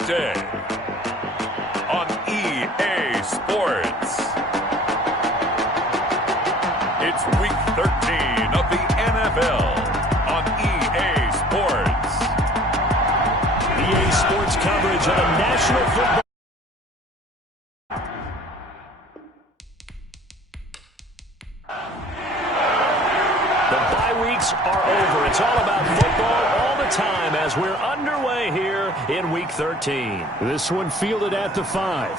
today on EA Sports. It's Week 13 of the NFL on EA Sports. EA Sports coverage of the National Football. The bye weeks are over. It's all about football all the time as we're underway here in Week 13. This one fielded at the 5.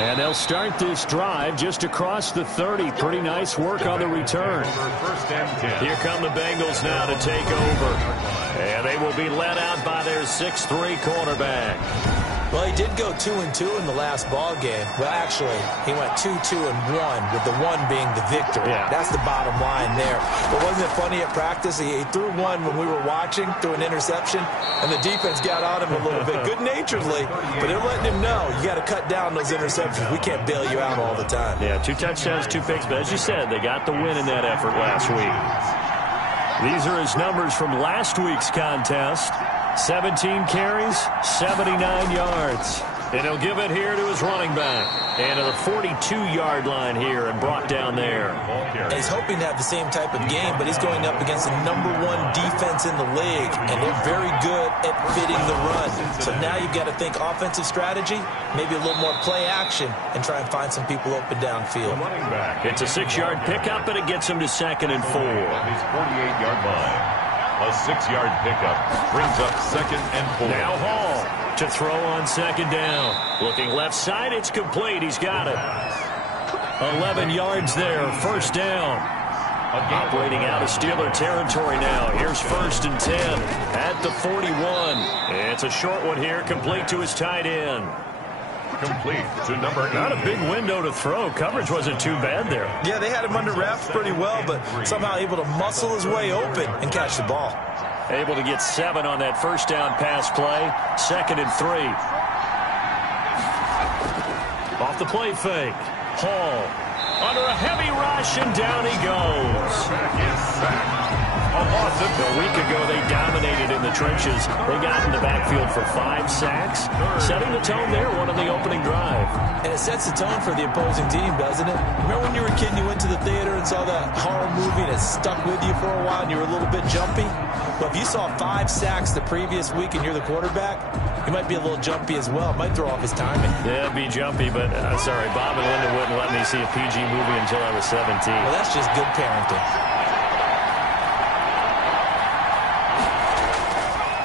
And they'll start this drive just across the 30. Pretty nice work on the return. Here come the Bengals now to take over. And they will be led out by their 6'3" quarterback. Well, he did go 2-2 in the last ball game. Well, actually, he went 2-2-1, with the 1 being the victory. Yeah. That's the bottom line there. But wasn't it funny at practice? He threw one when we were watching, threw an interception, and the defense got on him a little bit, good-naturedly. But they're letting him know, you got to cut down those interceptions. We can't bail you out all the time. Yeah, 2 touchdowns, 2 picks. But as you said, they got the win in that effort last week. These are his numbers from last week's contest. 17 carries, 79 yards. And he'll give it here to his running back. And to the 42-yard line here and brought down there. And he's hoping to have the same type of game, but he's going up against the #1 defense in the league, and they're very good at fitting the run. So now you've got to think offensive strategy, maybe a little more play action, and try and find some people open downfield. It's a 6-yard pickup, and it gets him to 2nd and 4. On his 48-yard line. A 6-yard pickup brings up 2nd and 4. Now Hall to throw on 2nd down. Looking left side, it's complete. He's got it. 11 yards there, 1st down. Operating out of Steeler territory now. Here's 1st and 10 at the 41. It's a short one here, complete to his tight end. Complete to number 8. Not a big window to throw. Coverage wasn't too bad there. Yeah, they had him under wraps pretty well, but somehow able to muscle his way open and catch the ball. Able to get 7 on that 1st down pass play. 2nd and 3. Off the play fake. Hall under a heavy rush, and down he goes. A week ago, they dominated in the trenches. They got in the backfield for 5 sacks, setting the tone there, one on the opening drive. And it sets the tone for the opposing team, doesn't it? Remember when you were a kid and you went to the theater and saw that horror movie and it stuck with you for a while and you were a little bit jumpy? Well, if you saw 5 sacks the previous week and you're the quarterback, you might be a little jumpy as well. It might throw off his timing. Yeah, it'd be jumpy, but sorry, Bob and Linda wouldn't let me see a PG movie until I was 17. Well, that's just good parenting.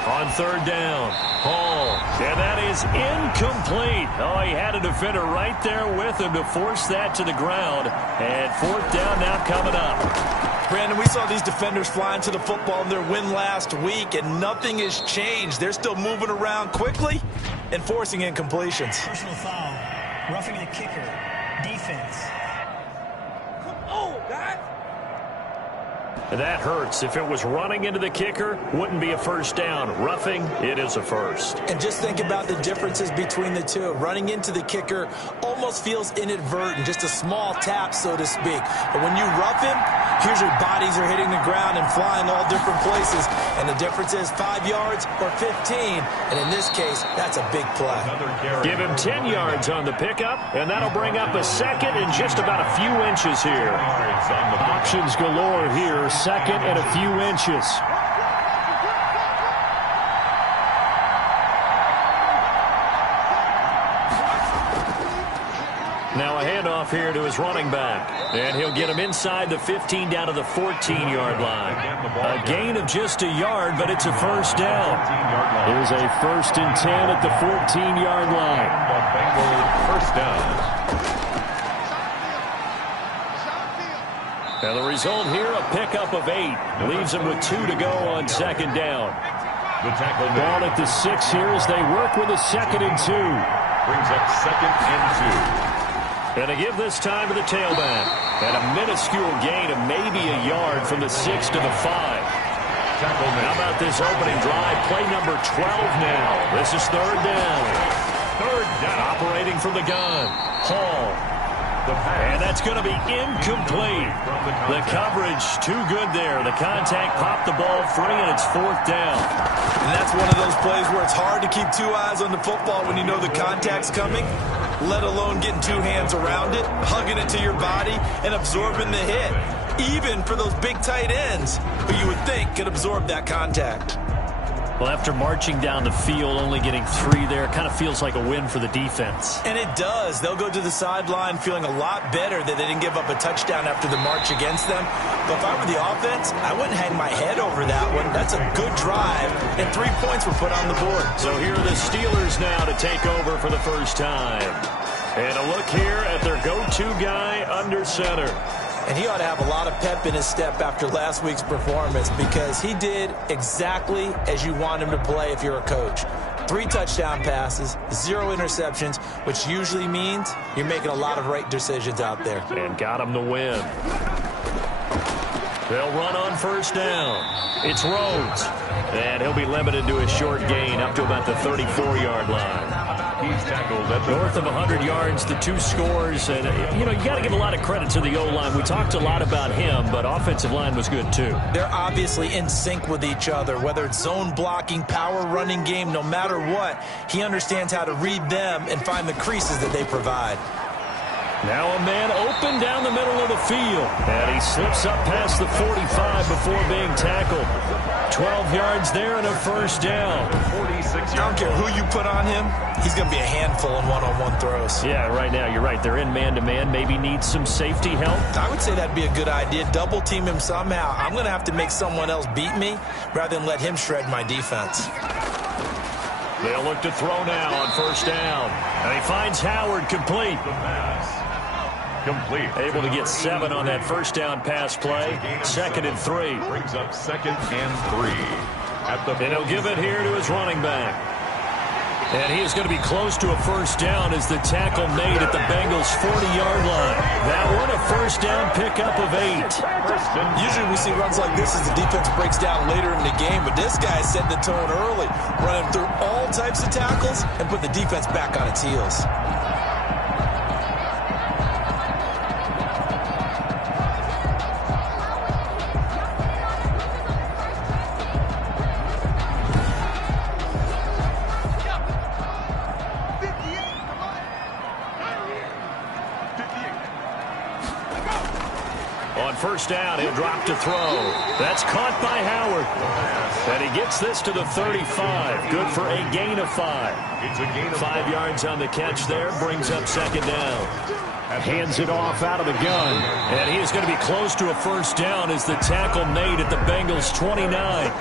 On 3rd down, Hall, and that is incomplete. Oh, he had a defender right there with him to force that to the ground. And 4th down now coming up. Brandon, we saw these defenders flying to the football in their win last week, and nothing has changed. They're still moving around quickly and forcing incompletions. Personal foul, roughing the kicker, defense. That hurts. If it was running into the kicker, wouldn't be a 1st down. Roughing, it is a 1st. And just think about the differences between the two. Running into the kicker almost feels inadvertent, just a small tap, so to speak. But when you rough him, here's your bodies are hitting the ground and flying all different places. And the difference is 5 yards or 15. And in this case, that's a big play. Give him 10 yards on the pickup, and that'll bring up a 2nd and just about a few inches here. Options galore here. 2nd and a few inches. Now a handoff here to his running back. And he'll get him inside the 15 down to the 14-yard line. A gain of just a yard, but it's a 1st down. Here's a 1st and 10 at the 14-yard line. First down. And the result here, a pickup of 8. Leaves him with 2 to go on 2nd down. The tackle Ball at the 6 here as they work with a 2nd and 2. brings up 2nd and 2. And they give this time to the tailback. And a minuscule gain of maybe a yard from the 6 to the 5. How about this opening drive? Play number 12 now. This is 3rd down. 3rd down. Operating from the gun. Hall. And that's going to be incomplete. The coverage too good there. The contact popped the ball free, and it's 4th down. And that's one of those plays where it's hard to keep 2 eyes on the football when you know the contact's coming, let alone getting 2 hands around it, hugging it to your body, and absorbing the hit. Even for those big tight ends who you would think could absorb that contact. Well, after marching down the field, only getting 3 there, it kind of feels like a win for the defense. And it does. They'll go to the sideline feeling a lot better that they didn't give up a touchdown after the march against them. But if I were the offense, I wouldn't hang my head over that one. That's a good drive, and 3 points were put on the board. So here are the Steelers now to take over for the first time. And a look here at their go-to guy under center. And he ought to have a lot of pep in his step after last week's performance because he did exactly as you want him to play if you're a coach. 3 touchdown passes, 0 interceptions, which usually means you're making a lot of right decisions out there. And got him the win. They'll run on first down. It's Rhodes. And he'll be limited to a short gain up to about the 34-yard line. He's tackled at North of 100 yards, the 2 scores. And, you know, you got to give a lot of credit to the O-line. We talked a lot about him, but offensive line was good, too. They're obviously in sync with each other, whether it's zone blocking, power running game, no matter what. He understands how to read them and find the creases that they provide. Now a man open down the middle of the field. And he slips up past the 45 before being tackled. 12 yards there and a first down. 46 yards. I don't care who you put on him. He's going to be a handful in one-on-one throws. Yeah, right now, you're right. They're in man-to-man. Maybe need some safety help. I would say that'd be a good idea. Double team him somehow. I'm going to have to make someone else beat me rather than let him shred my defense. They'll look to throw now on first down. And he finds Howard complete. Complete. Able to get 7 on that first down pass play. 2nd and 3. Brings up 2nd and 3. And he'll give it here to his running back. And he is going to be close to a first down as the tackle made at the Bengals' 40-yard line. That one a first down pickup of 8. Usually we see runs like this as the defense breaks down later in the game, but this guy set the tone early, running through all types of tackles and put the defense back on its heels. First down, he'll drop to throw. That's caught by Howard. And he gets this to the 35. Good for a gain of 5. It's a gain of 5 yards on the catch there. Brings up 2nd down. Hands it off out of the gun. And he is going to be close to a first down as the tackle made at the Bengals' 29.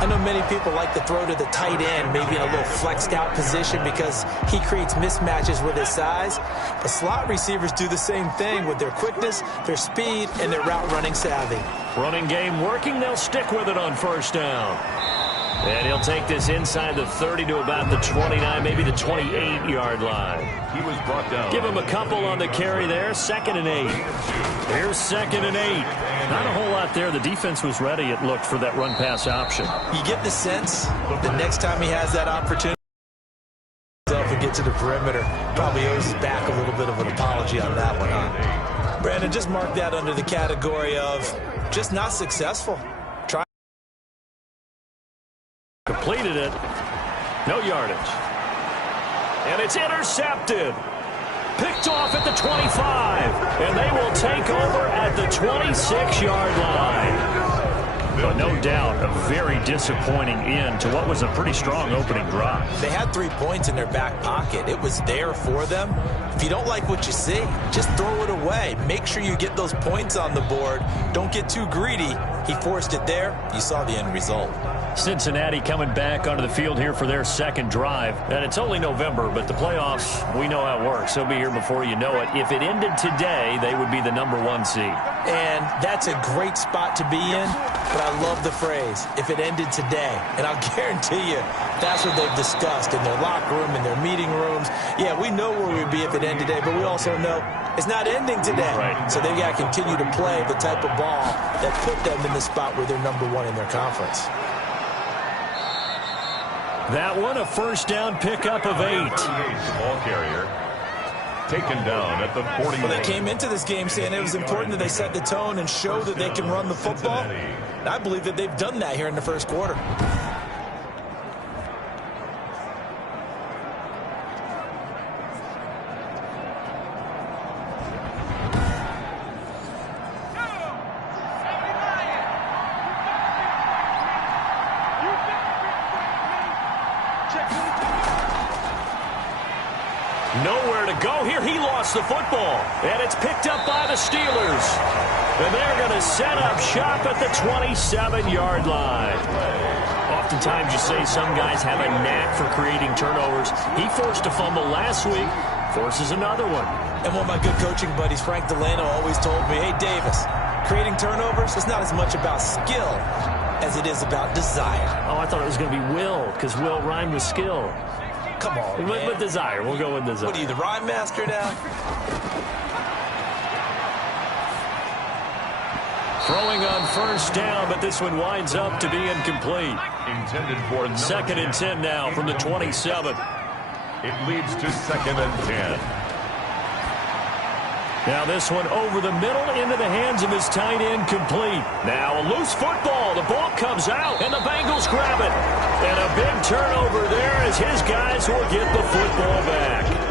I know many people like to throw to the tight end, maybe in a little flexed out position because he creates mismatches with his size. But slot receivers do the same thing with their quickness, their speed, and their route running savvy. Running game working. They'll stick with it on first down. And he'll take this inside the 30 to about the 29, maybe the 28-yard line. He was brought down. Give him a couple on the carry there. 2nd and 8. Here's 2nd and 8. Not a whole lot there. The defense was ready, it looked, for that run-pass option. You get the sense that next time he has that opportunity to get to the perimeter, probably owes his back a little bit of an apology on that one, huh? Brandon, just mark that under the category of just not successful. Completed it. No yardage. And it's intercepted. Picked off at the 25. And they will take over at the 26-yard line. But no doubt a very disappointing end to what was a pretty strong opening drive. They had 3 points in their back pocket. It was there for them. If you don't like what you see, just throw it away. Make sure you get those points on the board. Don't get too greedy. He forced it there. You saw the end result. Cincinnati coming back onto the field here for their 2nd drive. And it's only November, but the playoffs, we know how it works. They'll be here before you know it. If it ended today, they would be the #1 seed. And that's a great spot to be in, but I love the phrase, if it ended today. And I'll guarantee you, that's what they've discussed in their locker room, in their meeting rooms. Yeah, we know where we'd be if it ended today, but we also know it's not ending today. Right. So they've got to continue to play the type of ball that put them in the spot where they're #1 in their conference. That one a first down pickup of 8. Ball carrier. taken down at the 40. Well, they came into this game saying it was important that they set the tone and show that they can run the football. And I believe that they've done that here in the first quarter. Nowhere to go here. He lost the football. And it's picked up by the Steelers. And they're going to set up shop at the 27-yard line. Oftentimes you say some guys have a knack for creating turnovers. He forced a fumble last week. Forces another one. And one of my good coaching buddies, Frank Delano, always told me, hey, Davis, creating turnovers is not as much about skill as it is about desire. Oh, I thought it was going to be will, because will rhymed with skill. Come on, man. With desire. We'll go with desire. What are you, the rhyme master now? Throwing on first down, but this one winds up to be incomplete. Intended for 2nd and 10 now from the 27. It leads to 2nd and 10. Now this one over the middle into the hands of his tight end, complete. Now a loose football. The ball comes out, and the Bengals grab it. And a big turnover there as his guys will get the football back.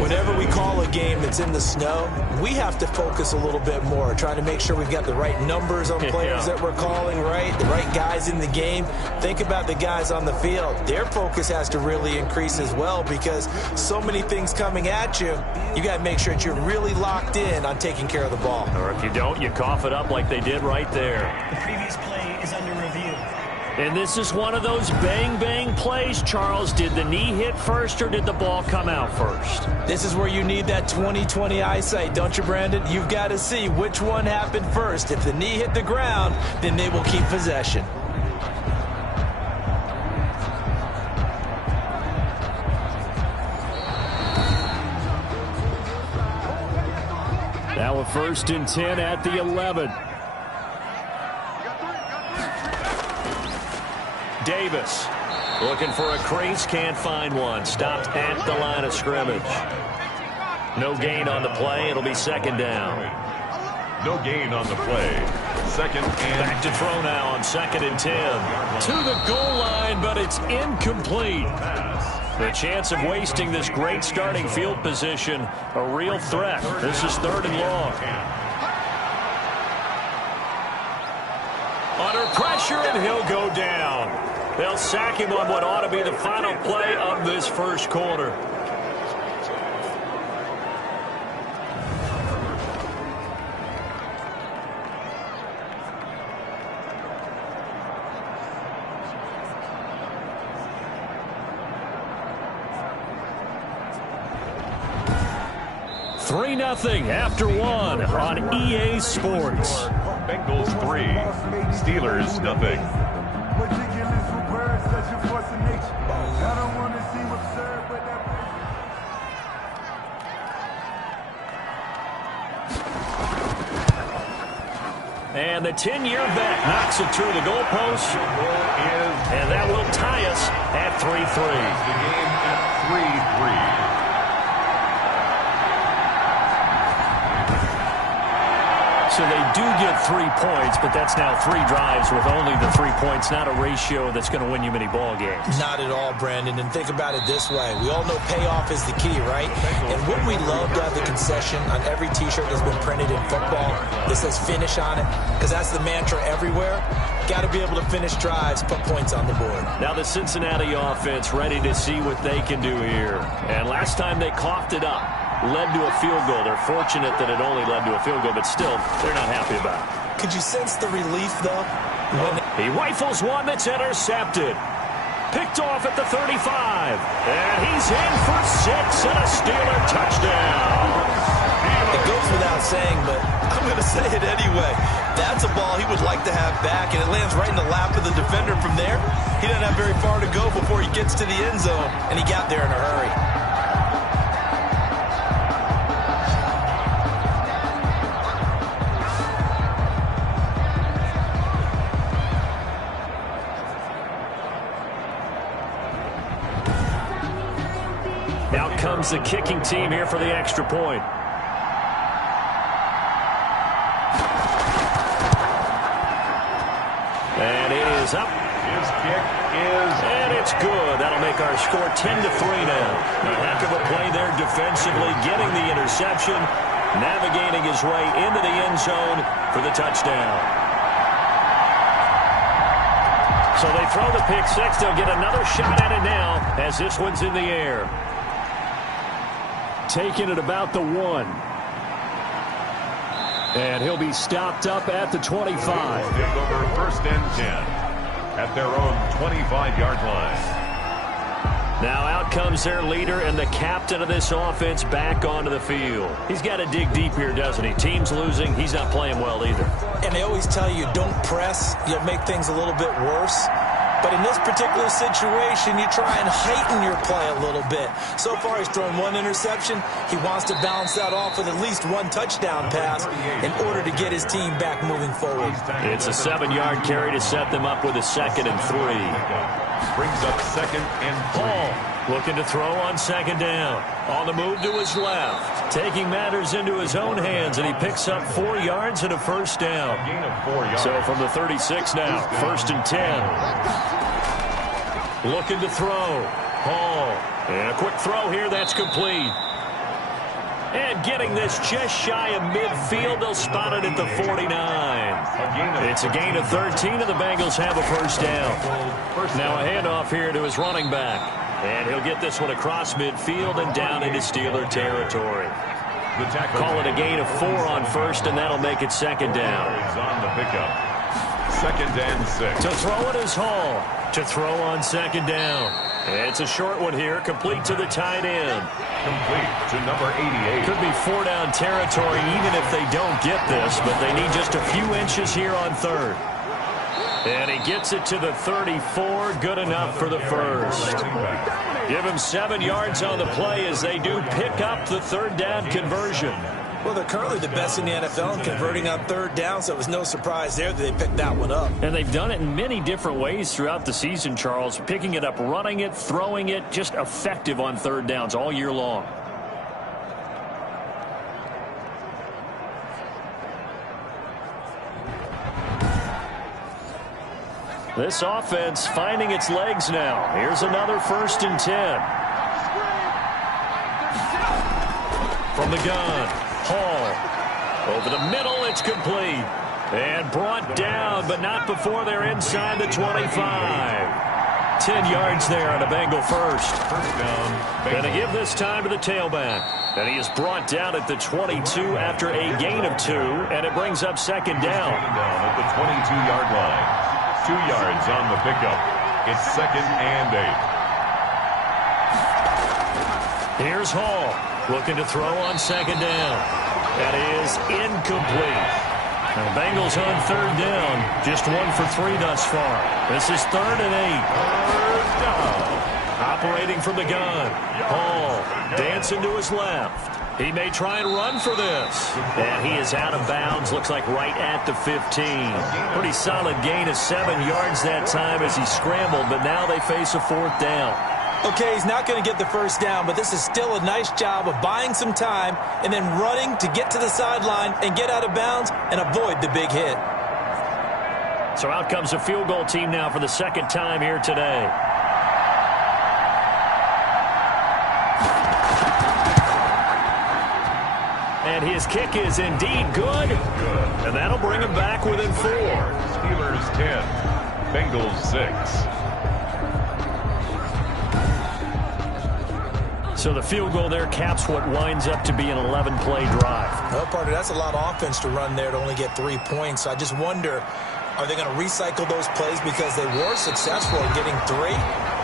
Whenever we call a game that's in the snow, we have to focus a little bit more, trying to make sure we've got the right numbers on players that we're calling, right? The right guys in the game. Think about the guys on the field. Their focus has to really increase as well, because so many things coming at you, you got to make sure that you're really locked in on taking care of the ball. Or if you don't, you cough it up like they did right there. The previous play is under review. And this is one of those bang-bang plays, Charles. Did the knee hit first, or did the ball come out first? This is where you need that 20/20 eyesight, don't you, Brandon? You've got to see which one happened first. If the knee hit the ground, then they will keep possession. Now a 1st and 10 at the 11. Davis looking for a crease, can't find one. Stopped at the line of scrimmage. No gain on the play. It'll be 2nd down. No gain on the play. 2nd and back to throw now on 2nd and 10. To the goal line, but it's incomplete. The chance of wasting this great starting field position, a real threat. This is 3rd and long. Under pressure, and he'll go down. They'll sack him on what ought to be the final play of this first quarter. Three 3-0 after one on EA Sports. Bengals 3, Steelers nothing. And the 10-year vet knocks it through the goalpost. And that will tie us at 3-3. The game at 3-3. So they do get 3 points, but that's now 3 drives with only the 3 points, not a ratio that's going to win you many ball games. Not at all, Brandon. And think about it this way. We all know payoff is the key, right? And wouldn't we love to have the concession on every T-shirt that's been printed in football that says finish on it? Because that's the mantra everywhere. Got to be able to finish drives, put points on the board. Now the Cincinnati offense ready to see what they can do here. And last time they coughed it up. Led to a field goal. They're fortunate that it only led to a field goal, but still, they're not happy about it. Could you sense the relief, though? He rifles one that's intercepted. Picked off at the 35. And he's in for 6 and a Steeler touchdown. It goes without saying, but I'm going to say it anyway. That's a ball he would like to have back, and it lands right in the lap of the defender from there. He doesn't have very far to go before he gets to the end zone, and he got there in a hurry. comes the kicking team here for the extra point. And it is up. His kick is... And it's good. That'll make our score 10-3 now. A heck of a play there defensively, getting the interception, navigating his way into the end zone for the touchdown. So they throw the pick six. They'll get another shot at it now as this one's in the air. Taking it about the 1. And he'll be stopped up at the 25. Take over 1st and 10 at their own 25-yard line. Now out comes their leader and the captain of this offense back onto the field. He's got to dig deep here, doesn't he? Team's losing. He's not playing well either. And they always tell you, don't press. You'll make things a little bit worse. But in this particular situation, you try and heighten your play a little bit. So far, he's thrown 1 interception. He wants to balance that off with at least 1 touchdown pass in order to get his team back moving forward. It's a 7-yard carry to set them up with a 2nd and 3. Brings up 2nd and 3. Paul looking to throw on 2nd down. On the move to his left. Taking matters into his own hands, and he picks up 4 yards and a 1st down. Gain of 4 yards. So from the 36 now, 1st and 10. Looking to throw. Paul. And a quick throw here. That's complete. And getting this just shy of midfield. They'll spot it at the 49. It's a gain of 13, and the Bengals have a 1st down. Now a handoff here to his running back. And he'll get this one across midfield and down into Steeler territory. Call it a gain of 4 on 1st, and that'll make it 2nd down. On the pickup. 2nd and 6. To throw it is Hall. To throw on 2nd down. It's a short one here, complete to the tight end. Complete to number 88. Could be 4-down territory even if they don't get this, but they need just a few inches here on 3rd. And he gets it to the 34, good enough for the 1st. Give him 7 yards on the play as they do pick up the 3rd down conversion. Well, they're currently the best in the NFL in converting on 3rd down, so it was no surprise there that they picked that one up. And they've done it in many different ways throughout the season, Charles. Picking it up, running it, throwing it, just effective on 3rd downs all year long. This offense finding its legs now. Here's another 1st and 10. From the gun. Hall. Over the middle, it's complete. And brought down, but not before they're inside the 25. 10 yards there on a Bengal 1st. 1st down. Going to give this time to the tailback. And he is brought down at the 22 after a gain of 2. And it brings up 2nd down. Down at the 22-yard line. 2 yards on the pickup. It's 2nd and 8. Here's Hall. Looking to throw on 2nd down. That is incomplete. The Bengals on 3rd down. Just 1 for 3 thus far. This is 3rd and 8. Operating from the gun. Hall dancing to his left. He may try and run for this. And he is out of bounds. Looks like right at the 15. Pretty solid gain of 7 yards that time as he scrambled. But now they face a 4th down. Okay, he's not going to get the 1st down, but this is still a nice job of buying some time and then running to get to the sideline and get out of bounds and avoid the big hit. So out comes the field goal team now for the 2nd time here today. And his kick is indeed good. And that'll bring him back within 4. Steelers 10, Bengals 6. So the field goal there caps what winds up to be an 11-play drive. Well, partner, that's a lot of offense to run there to only get 3 points. So I just wonder, are they going to recycle those plays because they were successful in getting 3?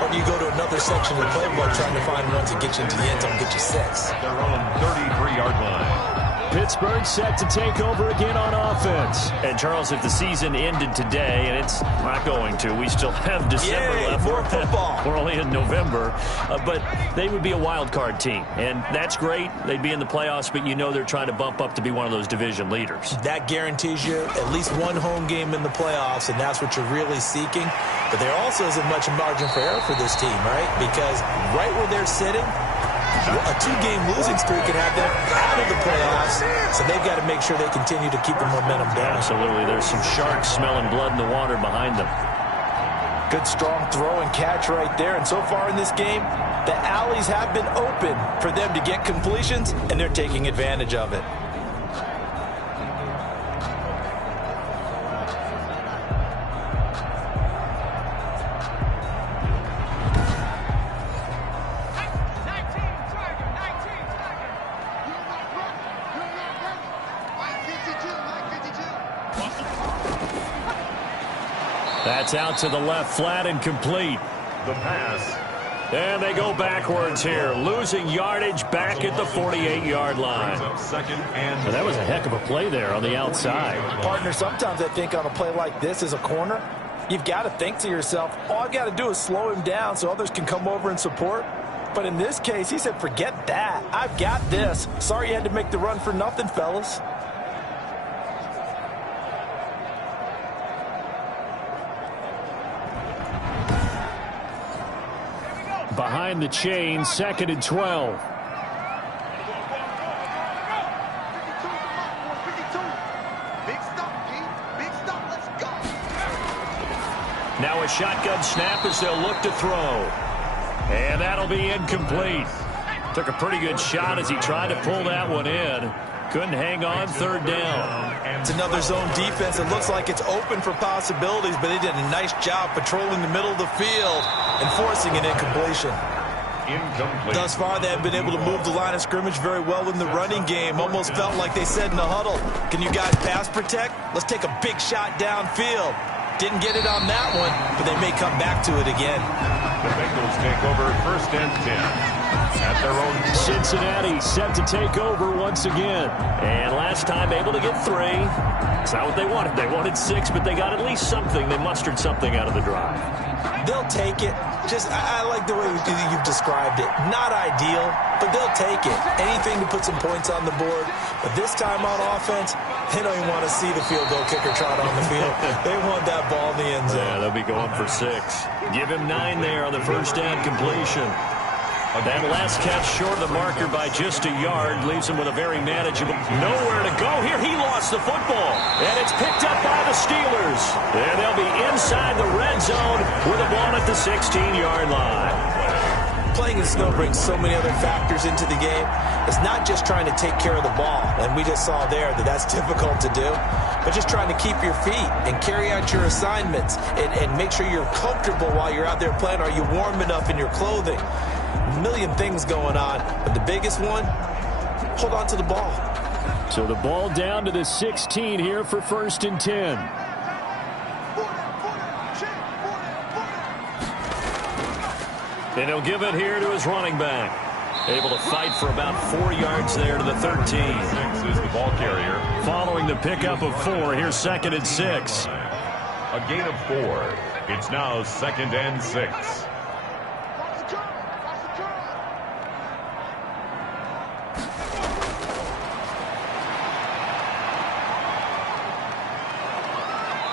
Or do you go to another section of the playbook trying to find ones that get you into the end zone and get you 6? Their own 33-yard line. Pittsburgh set to take over again on offense. And, Charles, if the season ended today, and it's not going to, we still have December left. More football. We're only in November. But they would be a wild card team. And that's great. They'd be in the playoffs, but you know they're trying to bump up to be one of those division leaders. That guarantees you at least 1 home game in the playoffs, and that's what you're really seeking. But there also isn't much margin for error for this team, right? Because right where they're sitting, A 2-game losing streak could have them out of the playoffs, so they've got to make sure they continue to keep the momentum down. Absolutely. There's some sharks smelling blood in the water behind them. Good, strong throw and catch right there. And so far in this game, the alleys have been open for them to get completions, and they're taking advantage of it. That's out to the left, flat and complete. The pass. And they go backwards here, losing yardage back at the 48-yard line. And that was a heck of a play there on the outside. Partner, sometimes I think on a play like this as a corner, you've got to think to yourself, all I got to do is slow him down so others can come over and support. But in this case, he said, forget that. I've got this. Sorry you had to make the run for nothing, fellas. Behind the chain, 2nd and 12. Now a shotgun snap as they'll look to throw. And that'll be incomplete. Took a pretty good shot as he tried to pull that one in. Couldn't hang on, 3rd down. It's another zone defense. It looks like it's open for possibilities, but they did a nice job patrolling the middle of the field and forcing an incompletion. Incomplete. Thus far, they have been able to move the line of scrimmage very well in the running game. Almost felt like they said in the huddle, can you guys pass protect? Let's take a big shot downfield. Didn't get it on that one, but they may come back to it again. The Bengals take over 1st and 10. At their own. Cincinnati set to take over once again. And last time able to get 3. It's not what they wanted. They wanted 6, but they got at least something. They mustered something out of the drive. They'll take it. I like the way you've described it. Not ideal, but they'll take it. Anything to put some points on the board. But this time on offense, they don't even want to see the field goal kicker trot on the field. They want that ball in the end zone. Yeah, they'll be going for 6. Give him 9 there on the 1st down completion. That last catch short of the marker by just a yard leaves him with a very manageable. Nowhere to go here. He lost the football. And it's picked up by the Steelers. And they'll be inside the red zone with a ball at the 16-yard line. Playing in snow brings so many other factors into the game. It's not just trying to take care of the ball, and we just saw there that that's difficult to do, but just trying to keep your feet and carry out your assignments and make sure you're comfortable while you're out there playing. Are you warm enough in your clothing? A million things going on, but the biggest one, hold on to the ball. So the ball down to the 16 here for 1st and 10. And he'll give it here to his running back. Able to fight for about 4 yards there to the 13. 6 is the ball carrier. Following the pickup of 4, here's 2nd and 6. A gain of 4. It's now 2nd and 6.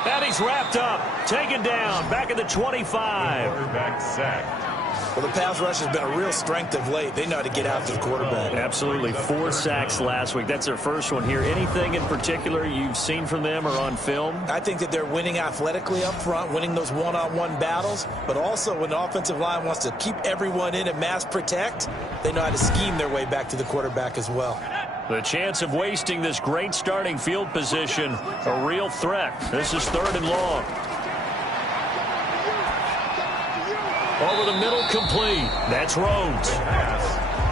And he's wrapped up, taken down, back at the 25. Quarterback sacked. Well, the pass rush has been a real strength of late. They know how to get after the quarterback. Absolutely. 4 sacks last week. That's their first one here. Anything in particular you've seen from them or on film? I think that they're winning athletically up front, winning those one-on-one battles, but also when the offensive line wants to keep everyone in and mass protect, they know how to scheme their way back to the quarterback as well. The chance of wasting this great starting field position, a real threat. This is 3rd and long. Over the middle, complete. That's Rhodes.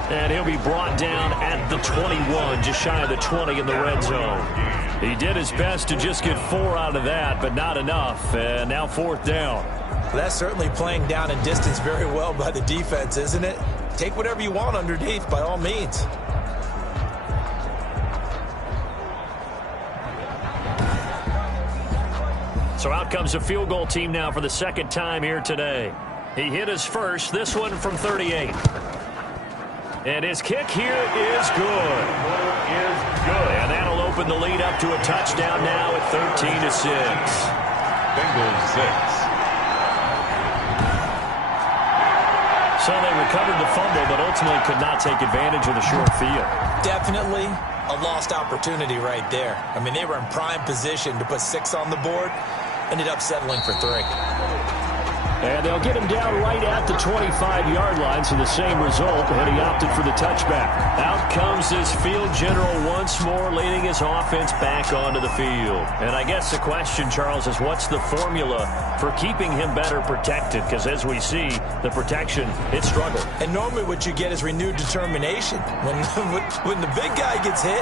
And he'll be brought down at the 21, just shy of the 20 in the red zone. He did his best to just get 4 out of that, but not enough. And now 4th down. That's certainly playing down and distance very well by the defense, isn't it? Take whatever you want underneath, by all means. So out comes a field goal team now for the 2nd time here today. He hit his first, this one from 38. And his kick here is good. And that'll open the lead up to a touchdown now at 13-6. Bengals 6. So they recovered the fumble, but ultimately could not take advantage of the short field. Definitely a lost opportunity right there. I mean, they were in prime position to put 6 on the board, ended up settling for 3. And they'll get him down right at the 25-yard line, so the same result, and he opted for the touchback. Out comes this field general once more, leading his offense back onto the field. And I guess the question, Charles, is what's the formula for keeping him better protected? Because as we see, the protection, it struggled. And normally what you get is renewed determination. When the big guy gets hit,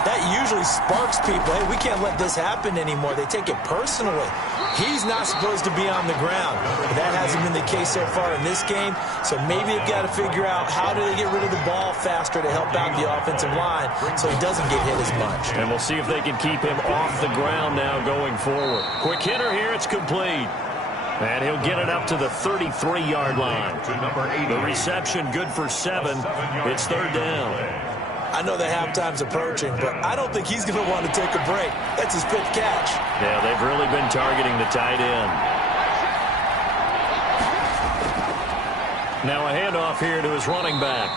that usually sparks people. Hey, we can't let this happen anymore. They take it personally. He's not supposed to be on the ground. But that hasn't been the case so far in this game. So maybe they've got to figure out how do they get rid of the ball faster to help out the offensive line so he doesn't get hit as much. And we'll see if they can keep him off the ground now going forward. Quick hitter here. It's complete. And he'll get it up to the 33-yard line. The reception good for 7. It's 3rd down. I know the halftime's approaching, but I don't think he's going to want to take a break. That's his 5th catch. Yeah, they've really been targeting the tight end. Now a handoff here to his running back.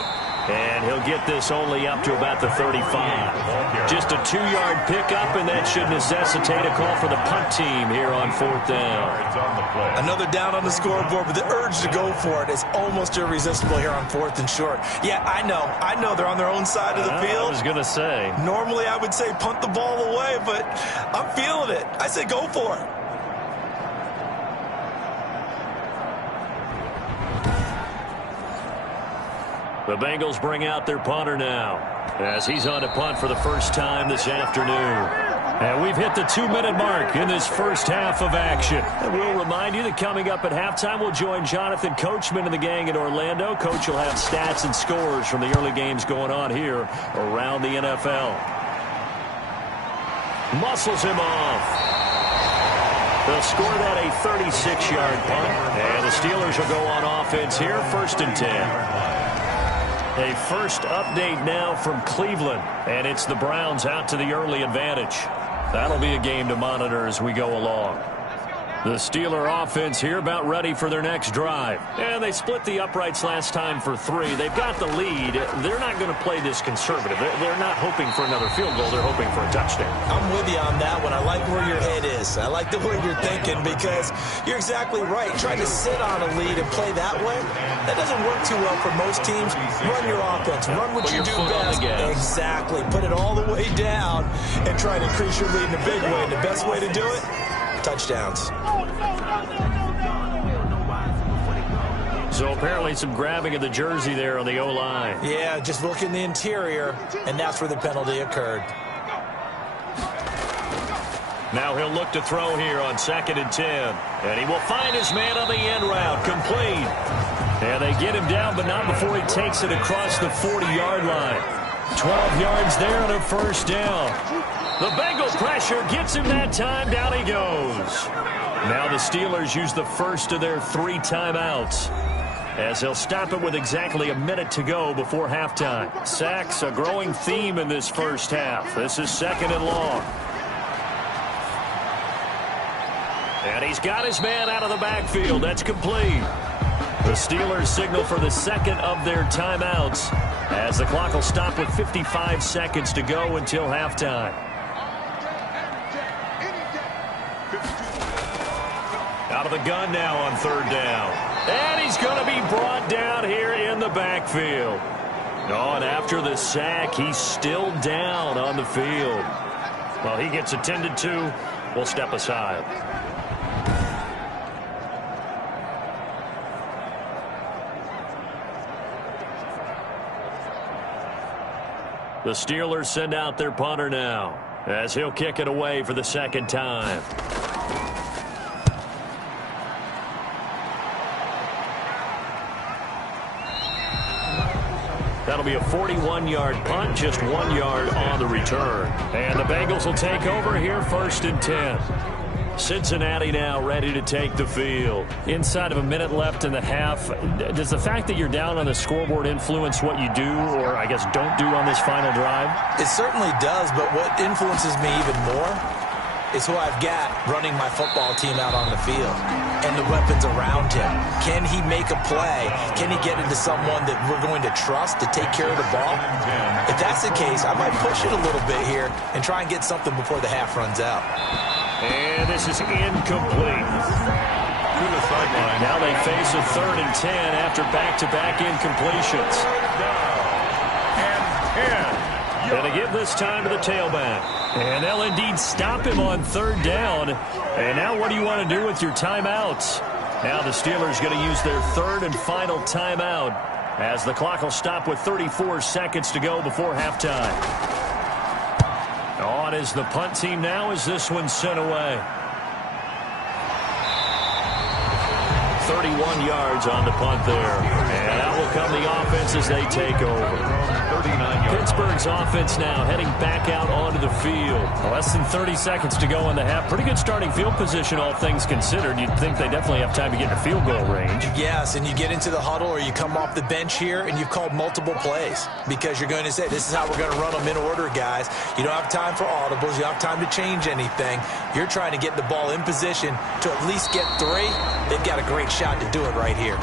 And he'll get this only up to about the 35. Just a 2-yard pickup, and that should necessitate a call for the punt team here on 4th down. Another down on the scoreboard, but the urge to go for it is almost irresistible here on 4th and short. Yeah, I know they're on their own side of the field. I was going to say. Normally I would say punt the ball away, but I'm feeling it. I say go for it. The Bengals bring out their punter now as he's on to punt for the first time this afternoon. And we've hit the 2-minute mark in this first half of action. And we'll remind you that coming up at halftime, we'll join Jonathan Coachman and the gang in Orlando. Coach will have stats and scores from the early games going on here around the NFL. Muscles him off. They'll score that a 36-yard punt. And the Steelers will go on offense here, 1st and 10. A first update now from Cleveland, and it's the Browns out to the early advantage. That'll be a game to monitor as we go along. The Steeler offense here about ready for their next drive. And they split the uprights last time for 3. They've got the lead. They're not going to play this conservative. They're not hoping for another field goal. They're hoping for a touchdown. I'm with you on that one. I like where your head is. I like the way you're thinking because you're exactly right. Trying to sit on a lead and play that way, that doesn't work too well for most teams. Run your offense. Run what you do best. Exactly. Put it all the way down and try to increase your lead in a big way. And the best way to do it? Touchdowns. So apparently some grabbing of the jersey there on the O-line. Yeah, just look in the interior, and that's where the penalty occurred. Now he'll look to throw here on 2nd and 10. And he will find his man on the end route. Complete. And they get him down, but not before he takes it across the 40-yard line. 12 yards there and a 1st down. The Bengal pressure gets him that time. Down he goes. Now the Steelers use the first of their 3 timeouts as they'll stop it with exactly a minute to go before halftime. Sacks, a growing theme in this first half. This is 2nd and long. And he's got his man out of the backfield. That's complete. The Steelers signal for the 2nd of their timeouts as the clock will stop with 55 seconds to go until halftime. Out of the gun now on 3rd down. And he's going to be brought down here in the backfield. Oh, and after the sack, he's still down on the field. Well, he gets attended to. We'll step aside. The Steelers send out their punter now as he'll kick it away for the 2nd time. That'll be a 41-yard punt, just 1 yard on the return. And the Bengals will take over here, 1st and 10. Cincinnati now ready to take the field. Inside of a minute left in the half, does the fact that you're down on the scoreboard influence what you do, or I guess don't do on this final drive? It certainly does, but what influences me even more is who I've got running my football team out on the field and the weapons around him. Can he make a play? Can he get into someone that we're going to trust to take care of the ball? If that's the case, I might push it a little bit here and try and get something before the half runs out. And this is incomplete. To the sideline. Now they face a 3rd and 10 after back-to-back incompletions. And they give this time to the tailback. And they'll indeed stop him on 3rd down. And now what do you want to do with your timeouts? Now the Steelers going to use their 3rd and final timeout as the clock will stop with 34 seconds to go before halftime. On is the punt team now as this one's sent away. 31 yards on the punt there. And out will come the offense as they take over. Pittsburgh's offense now heading back out onto the field. Less than 30 seconds to go in the half. Pretty good starting field position, all things considered. You'd think they definitely have time to get in field goal range. Yes, and you get into the huddle or you come off the bench here and you've called multiple plays because you're going to say, this is how we're going to run them in order, guys. You don't have time for audibles. You don't have time to change anything. You're trying to get the ball in position to at least get 3. They've got a great shot to do it right here.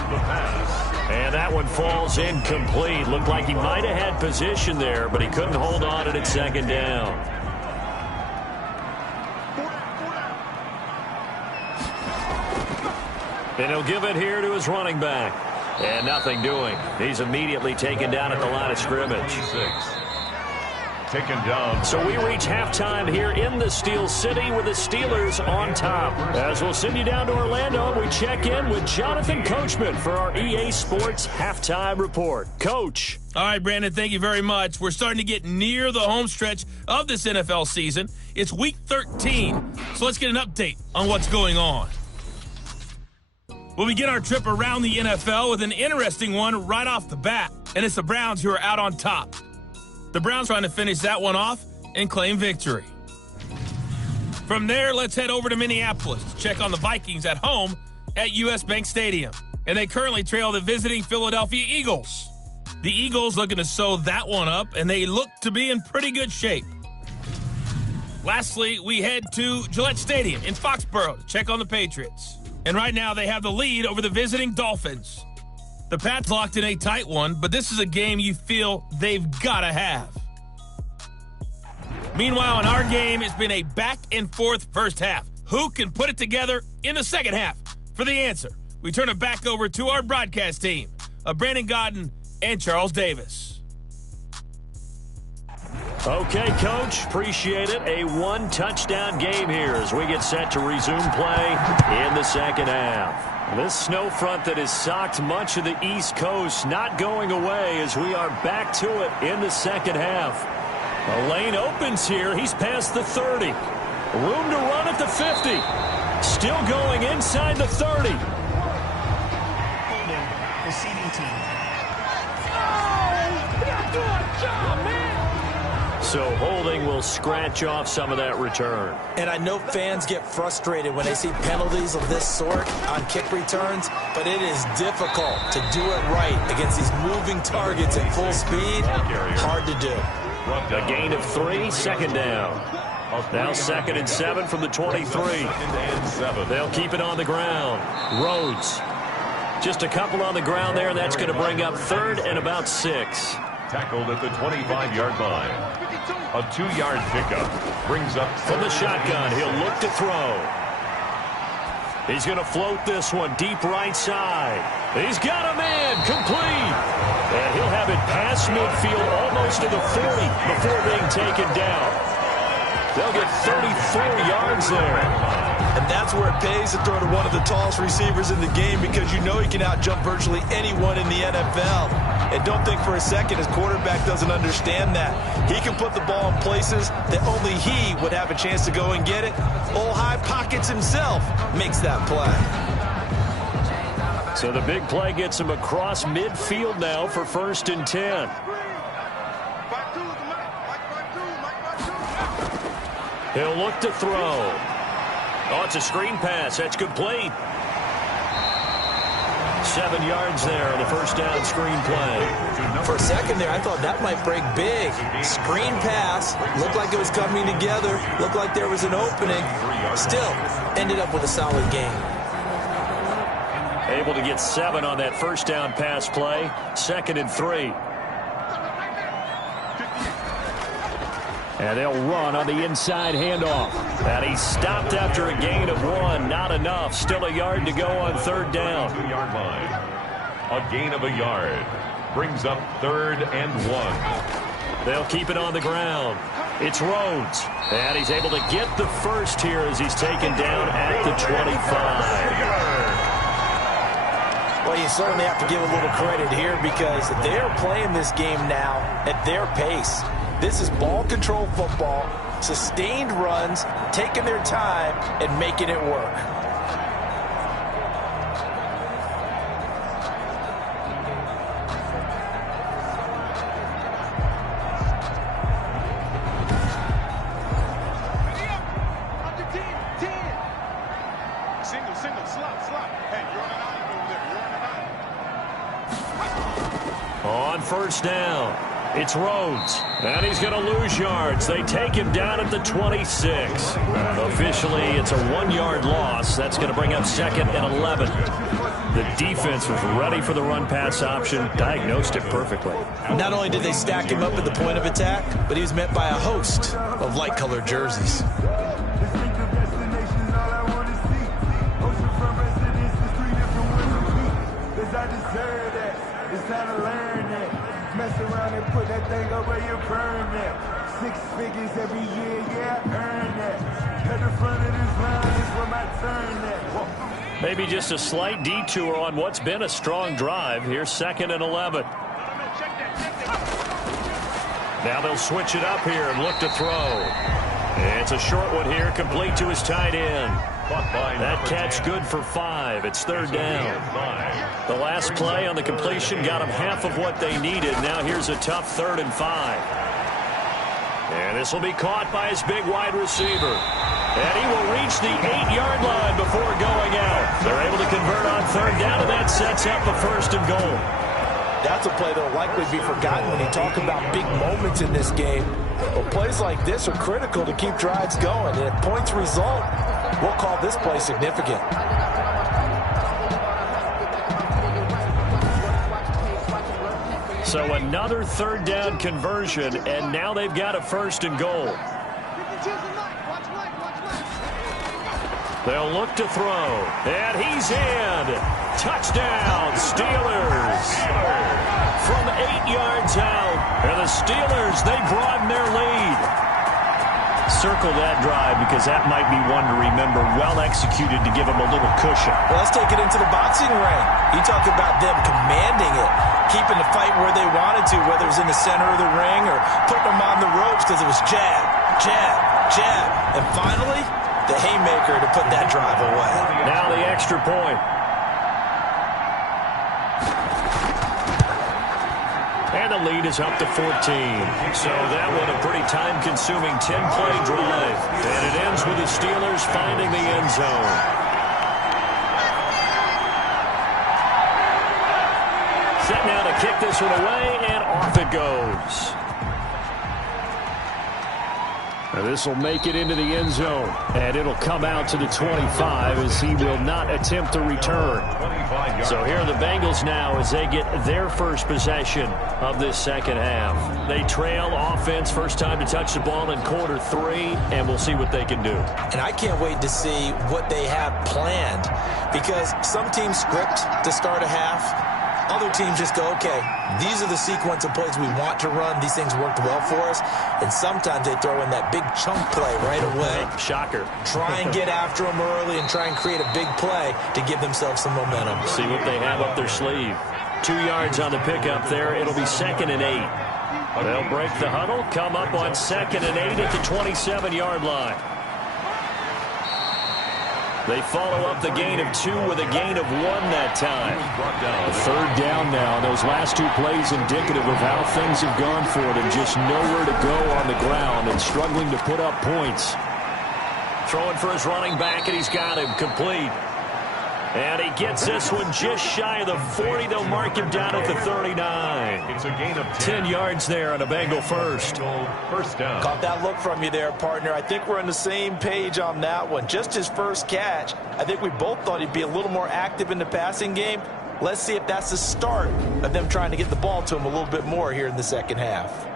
And that one falls incomplete. Looked like he might have had position there, but he couldn't hold on at 2nd down. And he'll give it here to his running back. And nothing doing. He's immediately taken down at the line of scrimmage. Taken down. So we reach halftime here in the Steel City with the Steelers on top. As we'll send you down to Orlando, we check in with Jonathan Coachman for our EA Sports Halftime Report. Coach. All right, Brandon, thank you very much. We're starting to get near the home stretch of this NFL season. It's Week 13, so let's get an update on what's going on. We'll begin our trip around the NFL with an interesting one right off the bat, and it's the Browns who are out on top. The Browns trying to finish that one off and claim victory. From there, let's head over to Minneapolis to check on the Vikings at home at US Bank Stadium. And they currently trail the visiting Philadelphia Eagles. The Eagles looking to sew that one up, and they look to be in pretty good shape. Lastly, we head to Gillette Stadium in Foxborough to check on the Patriots. And right now, they have the lead over the visiting Dolphins. The Pats locked in a tight one, but this is a game you feel they've got to have. Meanwhile, in our game, it's been a back-and-forth first half. Who can put it together in the second half? For the answer, we turn it back over to our broadcast team of Brandon Godden and Charles Davis. Okay, Coach, appreciate it. A 1-touchdown game here as we get set to resume play in the second half. This snow front that has socked much of the East Coast not going away as we are back to it in the second half. A lane opens here. He's past the 30. Room to run at the 50. Still going inside the 30. Holding, receiving team. So holding will scratch off some of that return. And I know fans get frustrated when they see penalties of this sort on kick returns, but it is difficult to do it right against these moving targets at full speed. Hard to do. A gain of 3, 2nd down. Now 2nd and 7 from the 23. They'll keep it on the ground. Rhodes. Just a couple on the ground there. That's going to bring up 3rd and about 6. Tackled at the 25-yard line. A 2-yard pickup brings up from the shotgun. He'll look to throw. He's going to float this one deep right side. He's got a man complete. And he'll have it past midfield almost to the 40 before being taken down. They'll get 34 yards there. And that's where it pays to throw to one of the tallest receivers in the game because you know he can out-jump virtually anyone in the NFL. And don't think for a second his quarterback doesn't understand that. He can put the ball in places that only he would have a chance to go and get it. Old High Pockets himself makes that play. So the big play gets him across midfield now for 1st and 10. He'll look to throw. Oh, it's a screen pass. That's complete. 7 yards there on the first down screen play. For a second there, I thought that might break big. Screen pass. Looked like it was coming together. Looked like there was an opening. Still, ended up with a solid game. Able to get 7 on that first down pass play. 2nd and 3. And they'll run on the inside handoff. And he stopped after a gain of 1. Not enough. Still a yard to go on 3rd down. 2-yard line. A gain of a yard. Brings up 3rd and 1. They'll keep it on the ground. It's Rhodes. And he's able to get the first here as he's taken down at the 25. Well, you certainly have to give a little credit here because they're playing this game now at their pace. This is ball control football, sustained runs, taking their time, and making it work. On first down, it's Rhodes, and he's going to lose yards. They take him down at the 26. Officially, it's a 1-yard loss. That's going to bring up 2nd and 11. The defense was ready for the run-pass option, diagnosed it perfectly. Not only did they stack him up at the point of attack, but he was met by a host of light-colored jerseys. Mess around and put that thing up where you burn that. 6 figures every year, yeah, earn that. At the front of this line is where my turn that. Maybe just a slight detour on what's been a strong drive. Here's 2nd and 11. Now they'll switch it up here and look to throw. It's a short one here, complete to his tight end. That catch good for 5. It's 3rd down. The last play on the completion got them half of what they needed. Now here's a tough 3rd and 5. And this will be caught by his big wide receiver. And he will reach the 8-yard line before going out. They're able to convert on 3rd down, and that sets up a 1st and goal. That's a play that will likely be forgotten when you talk about big moments in this game. But plays like this are critical to keep drives going. And if points result, we'll call this play significant. So another 3rd down conversion, and now they've got a 1st and goal. They'll look to throw, and he's in. Touchdown, Steelers. From 8 yards out, and the Steelers, they broaden their lead. Circle that drive because that might be one to remember. Well executed to give them a little cushion. Well, let's take it into the boxing ring. You talk about them commanding it, keeping the fight where they wanted to, whether it was in the center of the ring or putting them on the ropes because it was jab, jab, jab. And finally, the haymaker to put that drive away. Now the extra point. And the lead is up to 14. So that one a pretty time-consuming 10-play drive. And it ends with the Steelers finding the end zone. Set now to kick this one away, and off it goes. Now this will make it into the end zone, and it'll come out to the 25 as he will not attempt to return. So here are the Bengals now as they get their first possession of this 2nd half. They trail offense, first time to touch the ball in quarter 3, and we'll see what they can do. And I can't wait to see what they have planned because some teams script to start a half. Other teams just go, okay, these are the sequence of plays we want to run. These things worked well for us. And sometimes they throw in that big chunk play right away. Shocker. Try and get after them early and try and create a big play to give themselves some momentum. See what they have up their sleeve. 2 yards on the pickup there. It'll be 2nd and 8. They'll break the huddle, come up on 2nd and 8 at the 27-yard line. They follow up the gain of 2 with a gain of 1 that time. 3rd down now. Those last 2 plays indicative of how things have gone for them. Just nowhere to go on the ground and struggling to put up points. Throwing for his running back, and he's got him complete. And he gets this one just shy of the 40. They'll mark him down at the 39. It's a gain of 10 yards there on a Bengal first. First down. Caught that look from you there, partner. I think we're on the same page on that one. Just his first catch. I think we both thought he'd be a little more active in the passing game. Let's see if that's the start of them trying to get the ball to him a little bit more here in the second half.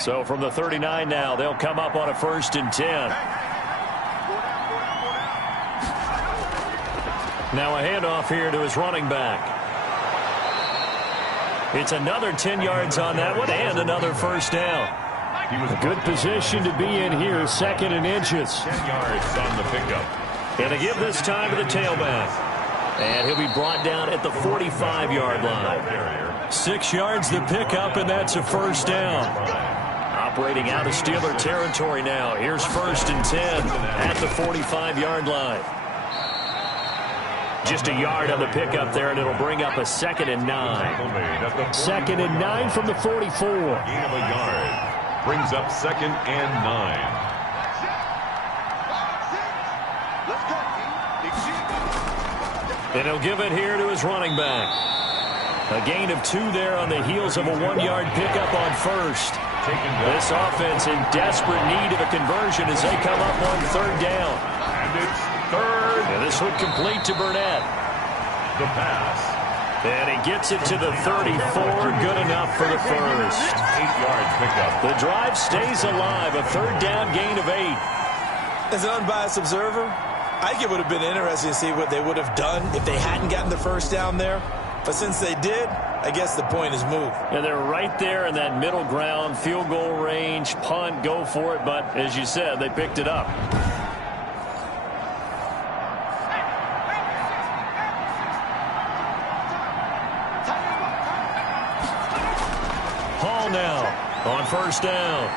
So from the 39 now, they'll come up on a 1st and 10. Now a handoff here to his running back. It's another 10 yards on that one and another first down. He was a good position to be in here, 2nd and inches. 10 yards on the pickup. And to give this time to the tailback. And he'll be brought down at the 45-yard line. 6 yards the pickup, and that's a first down. Operating out of Steeler territory now. Here's 1st and 10 at the 45-yard line. Just a yard on the pickup there, and it'll bring up a 2nd and 9. 2nd and 9 from the 44. Gain of a yard. Brings up 2nd and 9. And he'll give it here to his running back. A gain of 2 there on the heels of a 1-yard pickup on 1st. This offense in desperate need of a conversion as they come up on 3rd down. And it's 3rd. And this one complete to Burnett. The pass. And he gets it to the 34. Good enough for the first. 8 yards pickup. The drive stays alive. A 3rd down gain of 8. As an unbiased observer, I think it would have been interesting to see what they would have done if they hadn't gotten the first down there. But since they did, I guess the point is moved. And they're right there in that middle ground, field goal range, punt, go for it. But as you said, they picked it up. Hall now on 1st down.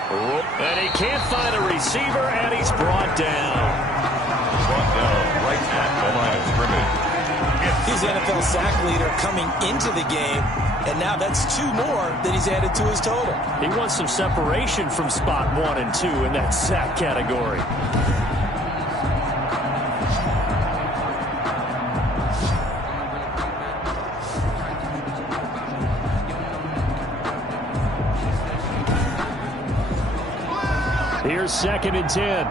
And he can't find a receiver, and he's brought down. Brought down right at the line of scrimmage. He's the NFL sack leader coming into the game, and now that's 2 more that he's added to his total. He wants some separation from spot 1 and 2 in that sack category. Here's 2nd and 10.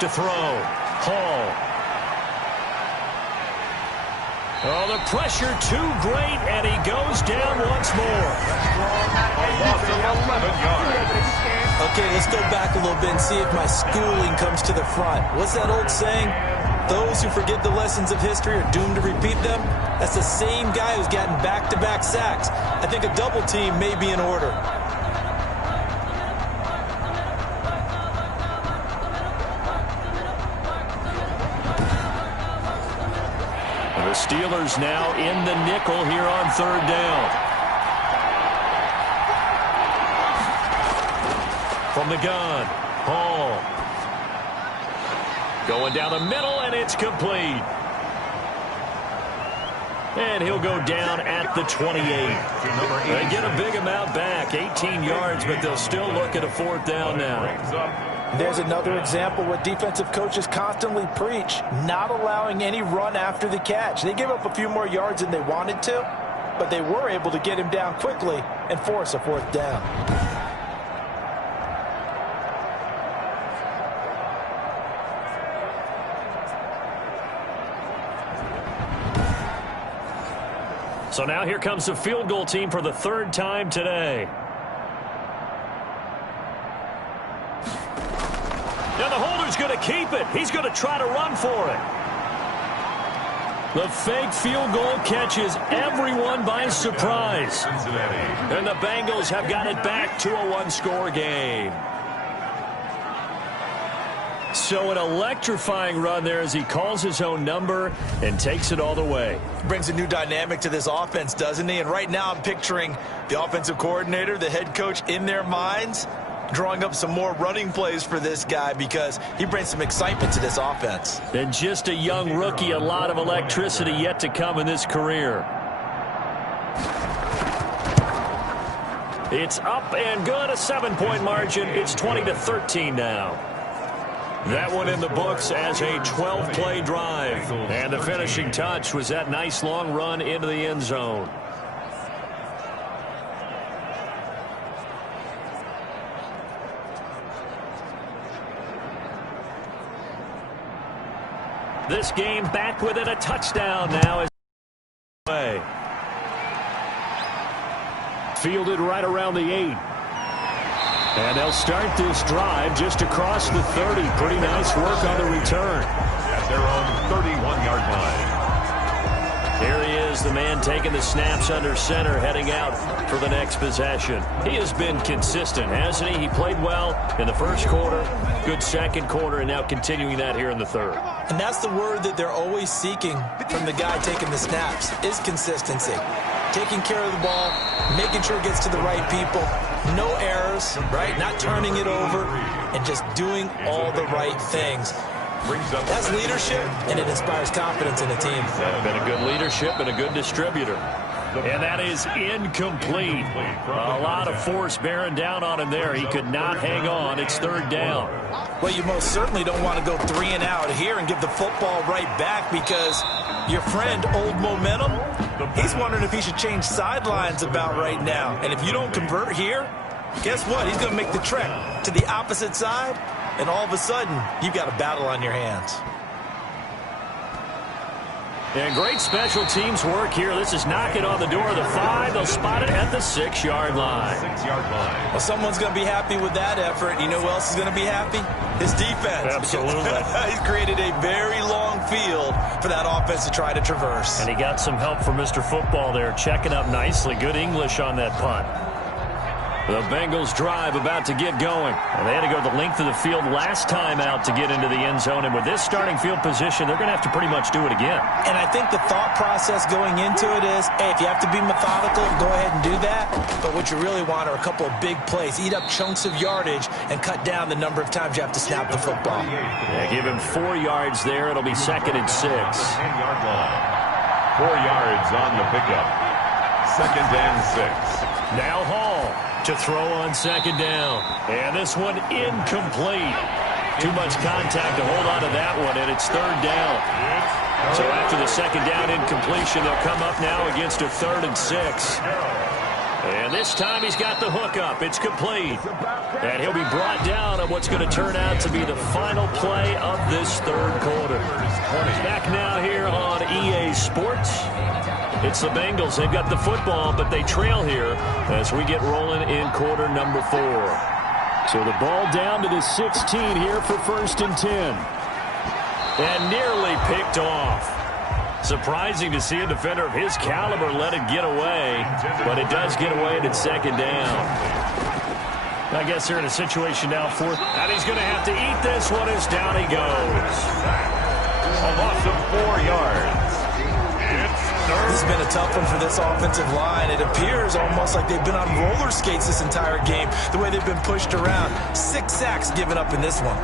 To throw. Hall. Oh, the pressure too great, and he goes down once more. Loss of 11 yards. Okay, let's go back a little bit and see if my schooling comes to the front. What's that old saying? Those who forget the lessons of history are doomed to repeat them. That's the same guy who's gotten back-to-back sacks. I think a double team may be in order. The Steelers now in the nickel here on 3rd down. From the gun, Hall. Going down the middle, and it's complete. And he'll go down at the 28. They get a big amount back, 18 yards, but they'll still look at a 4th down now. There's another example what defensive coaches constantly preach, not allowing any run after the catch. They gave up a few more yards than they wanted to, but they were able to get him down quickly and force a 4th down. So now here comes the field goal team for the 3rd time today. And the holder's going to keep it. He's going to try to run for it. The fake field goal catches everyone by surprise. Cincinnati. And the Bengals have got it back to a 1-score game. So an electrifying run there as he calls his own number and takes it all the way. Brings a new dynamic to this offense, doesn't he? And right now I'm picturing the offensive coordinator, the head coach in their minds. drawing up some more running plays for this guy because he brings some excitement to this offense. And just a young rookie, a lot of electricity yet to come in this career. It's up and good, a 7-point margin. It's 20-13 now. That one in the books as a 12-play drive. And the finishing touch was that nice long run into the end zone. This game back within a touchdown now. Way. Fielded right around the 8. And they'll start this drive just across the 30. Pretty nice work on the return. At their own 31-yard line. Here he is, the man taking the snaps under center, heading out for the next possession. He has been consistent, hasn't he? He played well in the first quarter, good second quarter, and now continuing that here in the third. And that's the word that they're always seeking from the guy taking the snaps, is consistency. Taking care of the ball, making sure it gets to the right people, no errors, right? Not turning it over, and just doing all the right things. That's leadership, and it inspires confidence in a team. Been a good leadership and a good distributor. And that is incomplete. A lot of force bearing down on him there. He could not hang on. It's third down. Well, you most certainly don't want to go 3 and out here and give the football right back because your friend, Old Momentum, he's wondering if he should change sidelines about right now. And if you don't convert here, guess what? He's going to make the trek to the opposite side, and all of a sudden, you've got a battle on your hands. And great special teams work here. This is knocking on the door of the 5. They'll spot it at the 6-yard line. 6-yard line. Well, someone's going to be happy with that effort. You know who else is going to be happy? His defense. Absolutely. He's created a very long field for that offense to try to traverse. And he got some help from Mr. Football there, checking up nicely. Good English on that punt. The Bengals drive about to get going. And they had to go the length of the field last time out to get into the end zone. And with this starting field position, they're going to have to pretty much do it again. And I think the thought process going into it is, hey, if you have to be methodical, go ahead and do that. But what you really want are a couple of big plays. Eat up chunks of yardage and cut down the number of times you have to snap the football. Yeah, give him 4 yards there. It'll be 2nd and 6. 10-yard line. 4 yards on the pickup. 2nd and 6. Now Hall to throw on 2nd down. And this one incomplete. Too much contact to hold on to that one, and it's 3rd down. So after the 2nd down incompletion, they'll come up now against a 3rd and 6. And this time he's got the hook up. It's complete. And he'll be brought down on what's going to turn out to be the final play of this 3rd quarter. Back now here on EA Sports. It's the Bengals. They've got the football, but they trail here as we get rolling in quarter number 4. So the ball down to the 16 here for 1st and 10. And nearly picked off. Surprising to see a defender of his caliber let it get away, but it does get away and it's 2nd down. I guess they're in a situation now, 4th, and he's going to have to eat this one as down he goes. A loss of 4 yards. This has been a tough one for this offensive line. It appears almost like they've been on roller skates this entire game, the way they've been pushed around. 6 sacks given up in this one.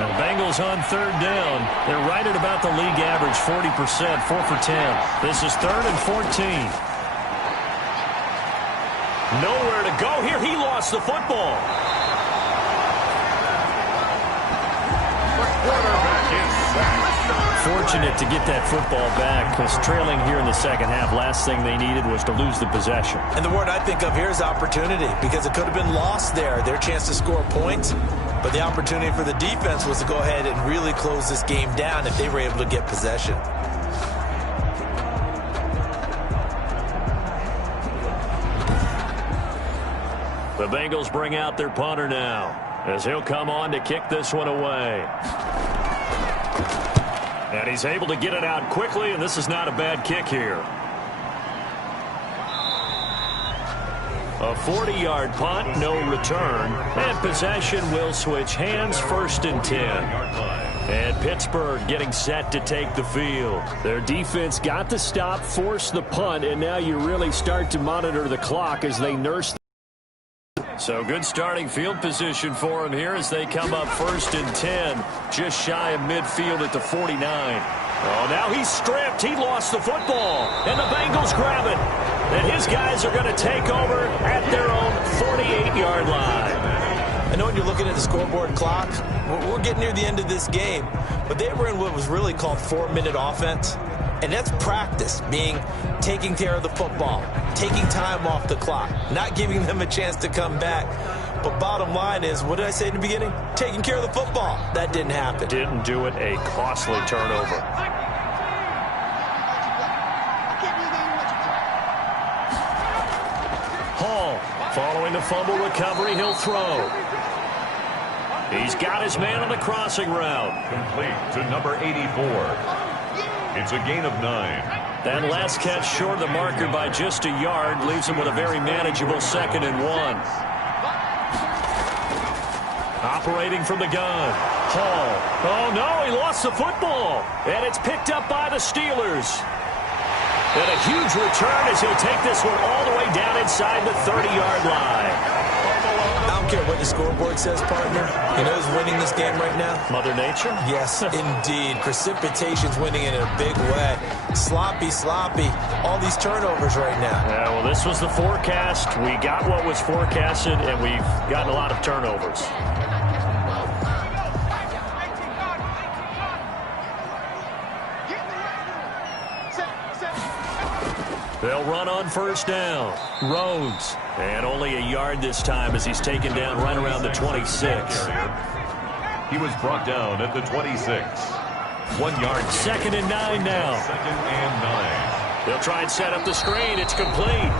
The Bengals on 3rd down. They're right at about the league average, 40%, 4 for 10. This is 3rd and 14. Nowhere to go here. He lost the football. Fortunate to get that football back because trailing here in the 2nd half, last thing they needed was to lose the possession. And the word I think of here is opportunity because it could have been lost there, their chance to score points. But the opportunity for the defense was to go ahead and really close this game down if they were able to get possession. The Bengals bring out their punter now as he'll come on to kick this one away. And he's able to get it out quickly, and this is not a bad kick here. A 40-yard punt, no return. And possession will switch hands, 1st and 10. And Pittsburgh getting set to take the field. Their defense got the stop, forced the punt, and now you really start to monitor the clock as they nurse. So good starting field position for them here as they come up 1st and 10, just shy of midfield at the 49. Oh, now he's stripped. He lost the football, and the Bengals grab it. And his guys are going to take over at their own 48-yard line. I know when you're looking at the scoreboard clock, we're getting near the end of this game, but they were in what was really called 4-minute offense. And that's practice, taking care of the football, taking time off the clock, not giving them a chance to come back. But bottom line is, what did I say in the beginning? Taking care of the football. That didn't happen. Didn't do it. A costly turnover. Hall, following the fumble recovery, he'll throw. He's got his man on the crossing route. Complete to number 84. It's a gain of 9. That last catch short of the marker by just a yard leaves him with a very manageable 2nd and 1. Operating from the gun. Hall. Oh, no, he lost the football. And it's picked up by the Steelers. And a huge return as he'll take this one all the way down inside the 30-yard line. I don't care what the scoreboard says, partner. You know who's winning this game right now? Mother Nature? Yes, indeed. Precipitation's winning in a big way. Sloppy. All these turnovers right now. Yeah, well, this was the forecast. We got what was forecasted, and we've gotten a lot of turnovers. They'll run on 1st down. Rhodes. And only a yard this time as he's taken down right around the 26. He was brought down at the 26. 1 yard. 2nd and 9 now. 2nd and 9. They'll try and set up the screen. It's complete.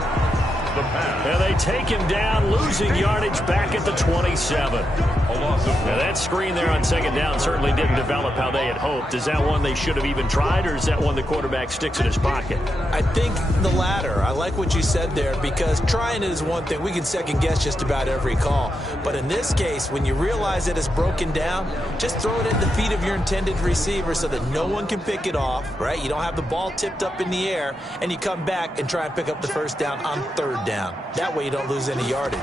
The pass. And they take him down, losing yardage back at the 27. A loss of 1. Now that screen there on 2nd down certainly didn't develop how they had hoped. Is that one they should have even tried, or is that one the quarterback sticks in his pocket? I think the latter. I like what you said there, because trying it is one thing. We can second guess just about every call. But in this case, when you realize that it's broken down, just throw it at the feet of your intended receiver so that no one can pick it off, right? You don't have the ball tipped up in the air, and you come back and try and pick up the 1st down on 3rd down. That way you don't lose any yardage.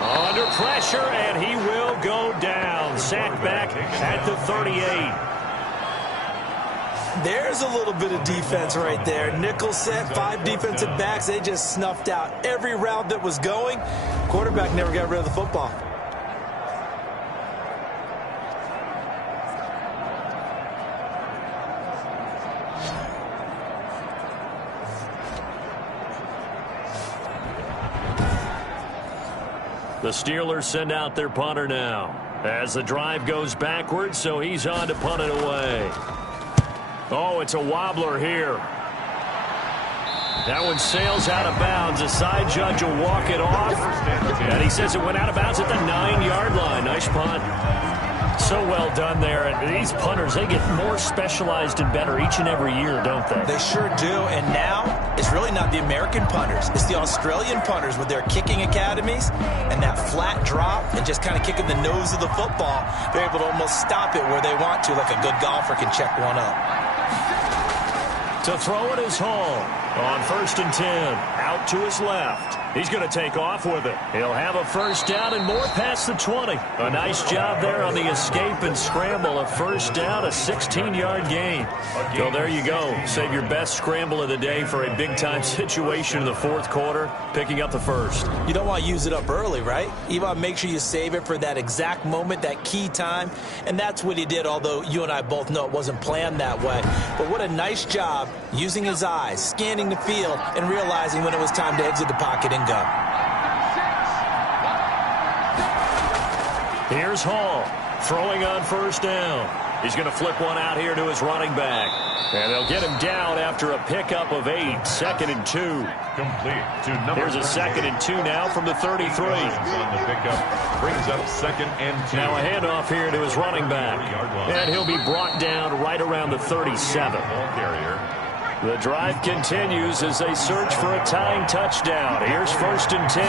Under pressure, and he will go down. Sacked back at the 38. There's a little bit of defense right there. Nickel set, 5 defensive backs. They just snuffed out every route that was going. Quarterback never got rid of the football. The Steelers send out their punter now as the drive goes backwards, so he's on to punt it away. Oh, it's a wobbler here. That one sails out of bounds. The side judge will walk it off, and he says it went out of bounds at the 9-yard line. Nice punt. So well done there. And these punters, they get more specialized and better each and every year, don't they? They sure do. And now it's really not the American punters. It's the Australian punters with their kicking academies and that flat drop and just kind of kicking the nose of the football. They're able to almost stop it where they want to, like a good golfer can check one up. To throw it is Hall on 1st and 10. Out to his left. He's going to take off with it. He'll have a 1st down and more past the 20. A nice job there on the escape and scramble. A 1st down, a 16-yard gain. So there you go. Save your best scramble of the day for a big-time situation in the 4th quarter, picking up the 1st. You don't want to use it up early, right? You want to make sure you save it for that exact moment, that key time. And that's what he did, although you and I both know it wasn't planned that way. But what a nice job using his eyes, scanning the field, and realizing when it was time to exit the pocket and go. Here's Hall throwing on 1st down. He's going to flip one out here to his running back. And they'll get him down after a pickup of 8. 2nd and 2. Complete to number. Here's a 2nd and 2 now from the 33. On the pickup brings up 2nd and 2. Now a handoff here to his running back. And he'll be brought down right around the 37. Ball carrier. The drive continues as they search for a tying touchdown. Here's 1st and 10.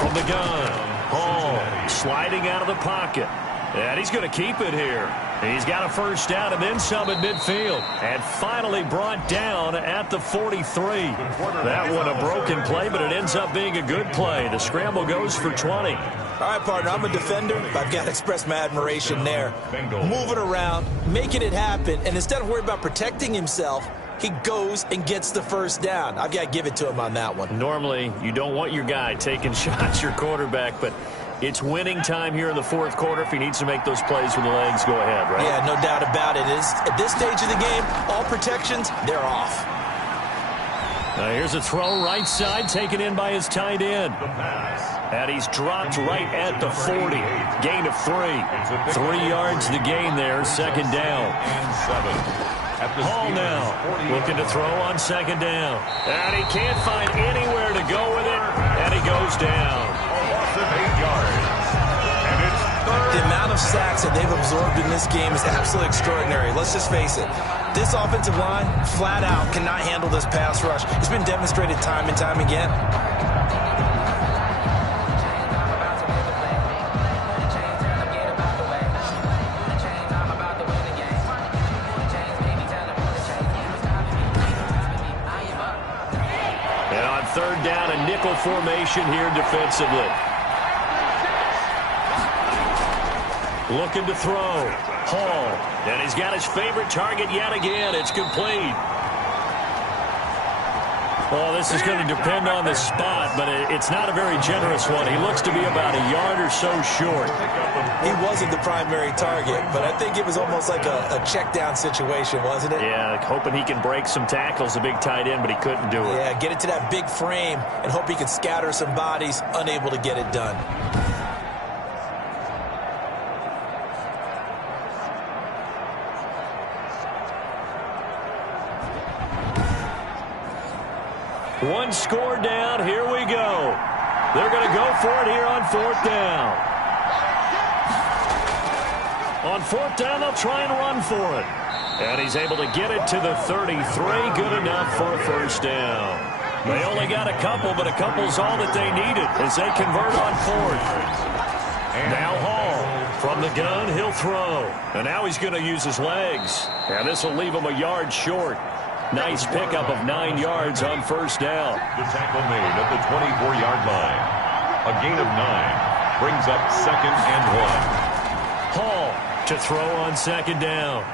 From the gun. Hall sliding out of the pocket. And he's going to keep it here. He's got a 1st down and then some at midfield. And finally brought down at the 43. That one a broken play, but it ends up being a good play. The scramble goes for 20. All right, partner, I'm a defender, but I've got to express my admiration there. Moving around, making it happen, and instead of worrying about protecting himself, he goes and gets the 1st down. I've got to give it to him on that one. Normally, you don't want your guy taking shots, your quarterback, but it's winning time here in the 4th quarter. If he needs to make those plays with the legs, go ahead, right? Yeah, no doubt about it. At this stage of the game, all protections, they're off. Now here's a throw right side, taken in by his tight end. And he's dropped right at the 40. Gain of 3. 3 yards to gain there, 2nd down. And 7. Hall now looking to throw on 2nd down. And he can't find anywhere to go with it. And he goes down. A loss of 8 yards. And it's 3rd. The amount of sacks that they've absorbed in this game is absolutely extraordinary. Let's just face it. This offensive line, flat out, cannot handle this pass rush. It's been demonstrated time and time again. And on 3rd down, a nickel formation here defensively. Looking to throw. Hall. And he's got his favorite target yet again. It's complete. Oh, this is going to depend on the spot, but it's not a very generous one. He looks to be about a yard or so short. He wasn't the primary target, but I think it was almost like a check down situation, wasn't it? Yeah, hoping he can break some tackles, a big tight end, but he couldn't do it. Yeah, get it to that big frame and hope he can scatter some bodies, unable to get it done. One score down. Here we go. They're going to go for it here on 4th down. On 4th down, they'll try and run for it. And he's able to get it to the 33. Good enough for a 1st down. They only got a couple, but a couple's all that they needed as they convert on 4th. Now Hall from the gun. He'll throw. And now he's going to use his legs. And this will leave him a yard short. Nice pickup of 9 yards on 1st down. The tackle made at the 24-yard line. A gain of 9 brings up 2nd and 1. Hall to throw on 2nd down.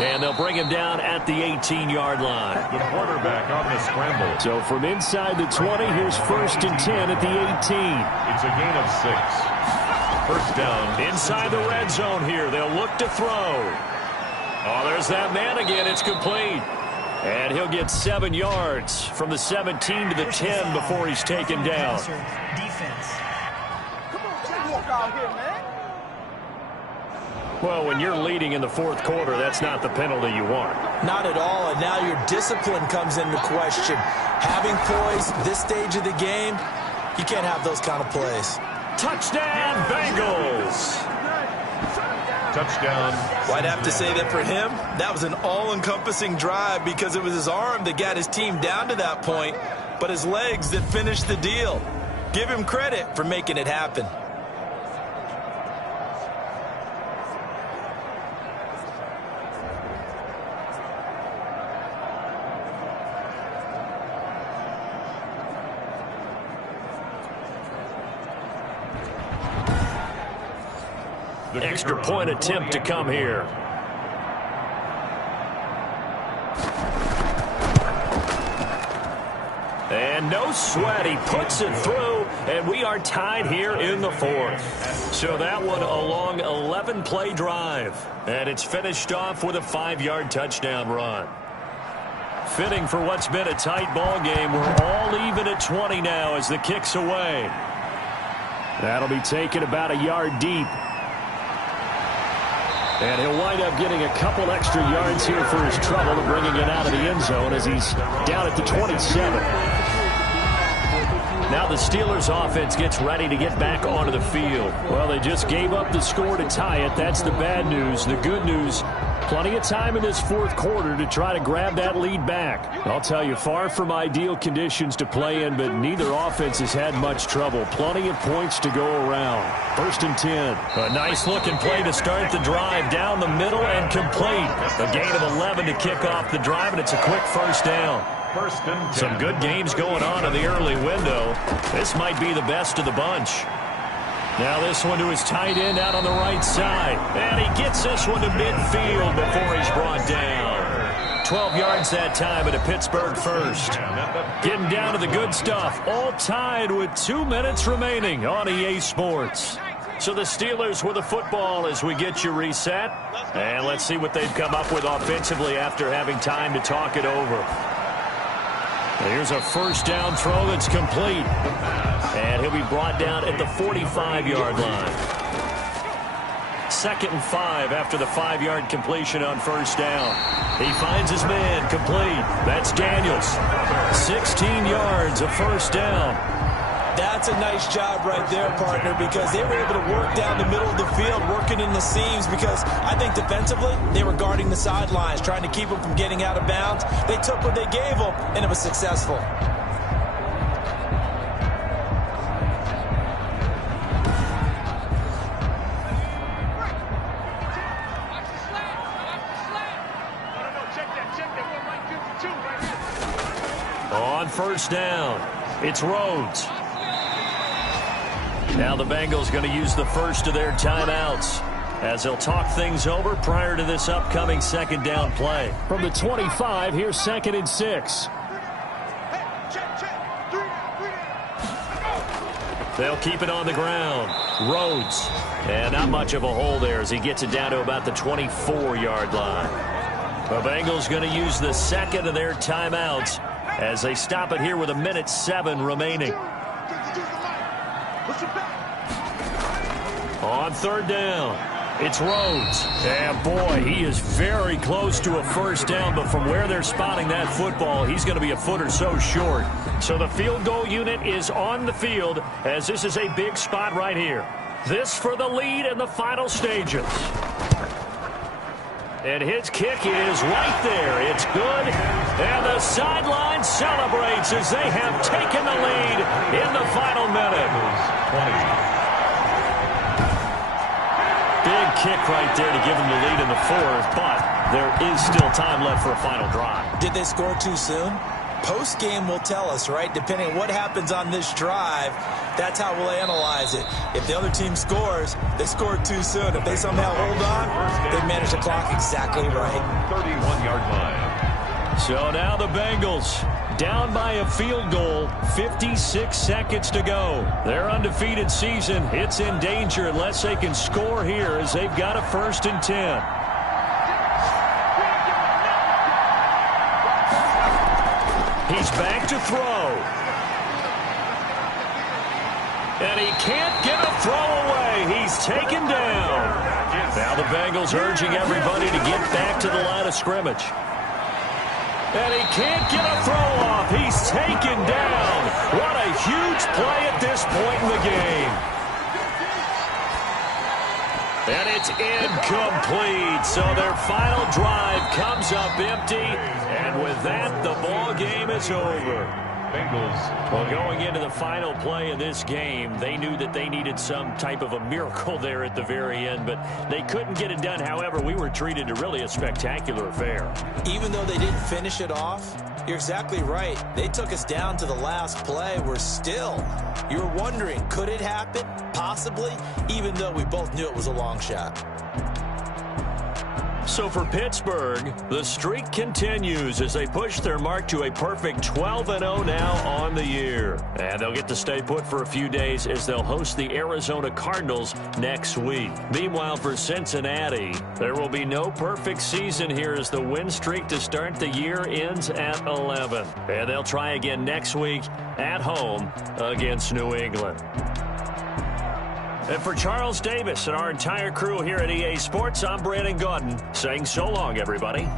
And they'll bring him down at the 18-yard line. The quarterback on the scramble. So from inside the 20, here's 1st and 10 at the 18. It's a gain of 6. 1st down. Inside the red zone here. They'll look to throw. Oh, there's that man again. It's complete. And he'll get 7 yards from the 17 to the 10 before he's taken down. Defense. Well, when you're leading in the 4th quarter, that's not the penalty you want. Not at all, and now your discipline comes into question. Having poise this stage of the game, you can't have those kind of plays. Touchdown, Bengals! Touchdown. Well, I'd have to say that for him, that was an all-encompassing drive because it was his arm that got his team down to that point, but his legs that finished the deal. Give him credit for making it happen. Extra point attempt to come here. And no sweat. He puts it through, and we are tied here in the 4th. So that one a long 11-play drive. And it's finished off with a 5-yard touchdown run. Fitting for what's been a tight ball game. We're all even at 20 now as the kick's away. That'll be taken about a yard deep. And he'll wind up getting a couple extra yards here for his trouble and bringing it out of the end zone as he's down at the 27. Now the Steelers offense gets ready to get back onto the field. Well, they just gave up the score to tie it. That's the bad news. The good news, plenty of time in this fourth quarter to try to grab that lead back. I'll tell you, far from ideal conditions to play in, but neither offense has had much trouble. Plenty of points to go around. 1st and 10. A nice-looking play to start the drive down the middle and complete. A gain of 11 to kick off the drive, and it's a quick first down. Some good games going on in the early window. This might be the best of the bunch. Now this one to his tight end out on the right side. And he gets this one to midfield before he's brought down. 12 yards that time at a Pittsburgh first. Getting down to the good stuff. All tied with 2 minutes remaining on EA Sports. So the Steelers with the football as we get you reset. And let's see what they've come up with offensively after having time to talk it over. Here's a first down throw that's complete. And he'll be brought down at the 45-yard line. 2nd and 5 after the 5-yard completion on first down. He finds his man complete. That's Daniels. 16 yards, a first down. That's a nice job right there, partner, because they were able to work down the middle of the field, working in the seams, because I think defensively they were guarding the sidelines, trying to keep them from getting out of bounds. They took what they gave them, and it was successful. On first down, it's Rhodes. Now the Bengals going to use the first of their timeouts as they'll talk things over prior to this upcoming second down play. From the 25, here's 2nd and 6. They'll keep it on the ground. Rhodes. And not much of a hole there as he gets it down to about the 24-yard line. The Bengals going to use the second of their timeouts as they stop it here with 1:07 remaining. On third down, it's Rhodes. And boy, he is very close to a first down, but from where they're spotting that football, he's going to be a foot or so short. So the field goal unit is on the field as this is a big spot right here. This for the lead in the final stages. And his kick is right there. It's good. And the sideline celebrates as they have taken the lead in the final minute. Big kick right there to give them the lead in the fourth, but there is still time left for a final drive. Did they score too soon? Post-game will tell us, right? Depending on what happens on this drive, that's how we'll analyze it. If the other team scores, they scored too soon. If they somehow hold on, they manage the clock exactly right. 31-yard line. So now the Bengals down by a field goal, 56 seconds to go. Their undefeated season, it's in danger unless they can score here as they've got a 1st and 10. He's back to throw. And he can't get a throw away. He's taken down. Now the Bengals urging everybody to get back to the line of scrimmage. And he can't get a throw off. He's taken down. What a huge play at this point in the game. And it's incomplete. So their final drive comes up empty. And with that, the ball game is over. Bengals. Well, going into the final play of this game, they knew that they needed some type of a miracle there at the very end, but they couldn't get it done. However, we were treated to really a spectacular affair. Even though they didn't finish it off, you're exactly right. They took us down to the last play. We're still, you're wondering, could it happen? Possibly, even though we both knew it was a long shot. So for Pittsburgh, the streak continues as they push their mark to a perfect 12-0 now on the year. And they'll get to stay put for a few days as they'll host the Arizona Cardinals next week. Meanwhile, for Cincinnati, there will be no perfect season here as the win streak to start the year ends at 11. And they'll try again next week at home against New England. And for Charles Davis and our entire crew here at EA Sports, I'm Brandon Gaudin saying so long, everybody.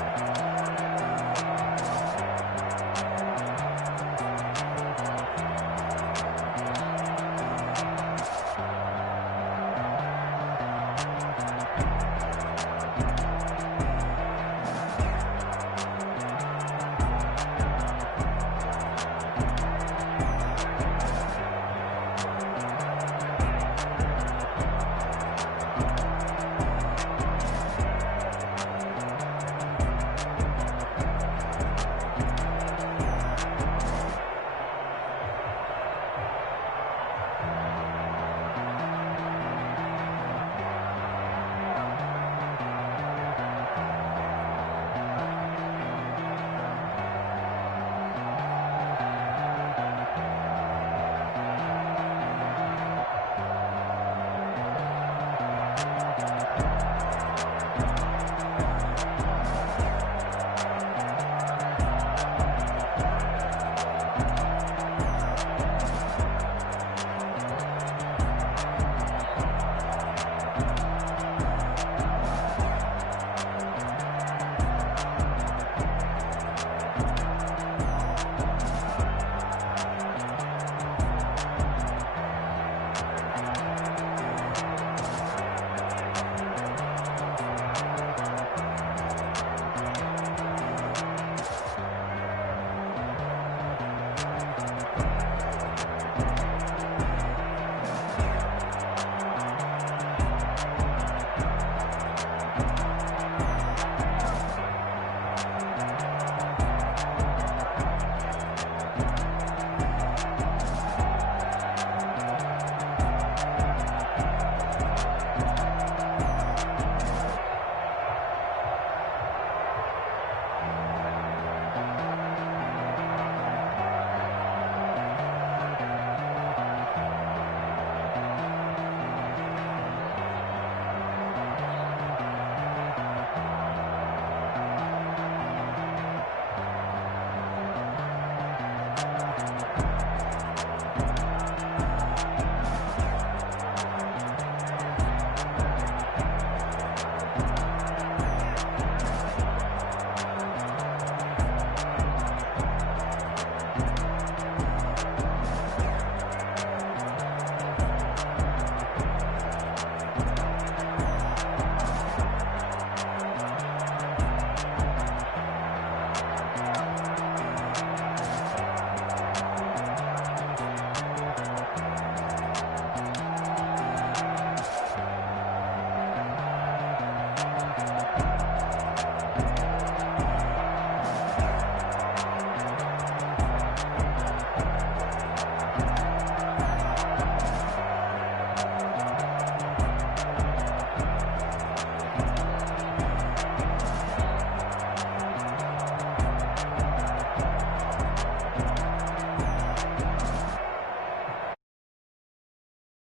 it.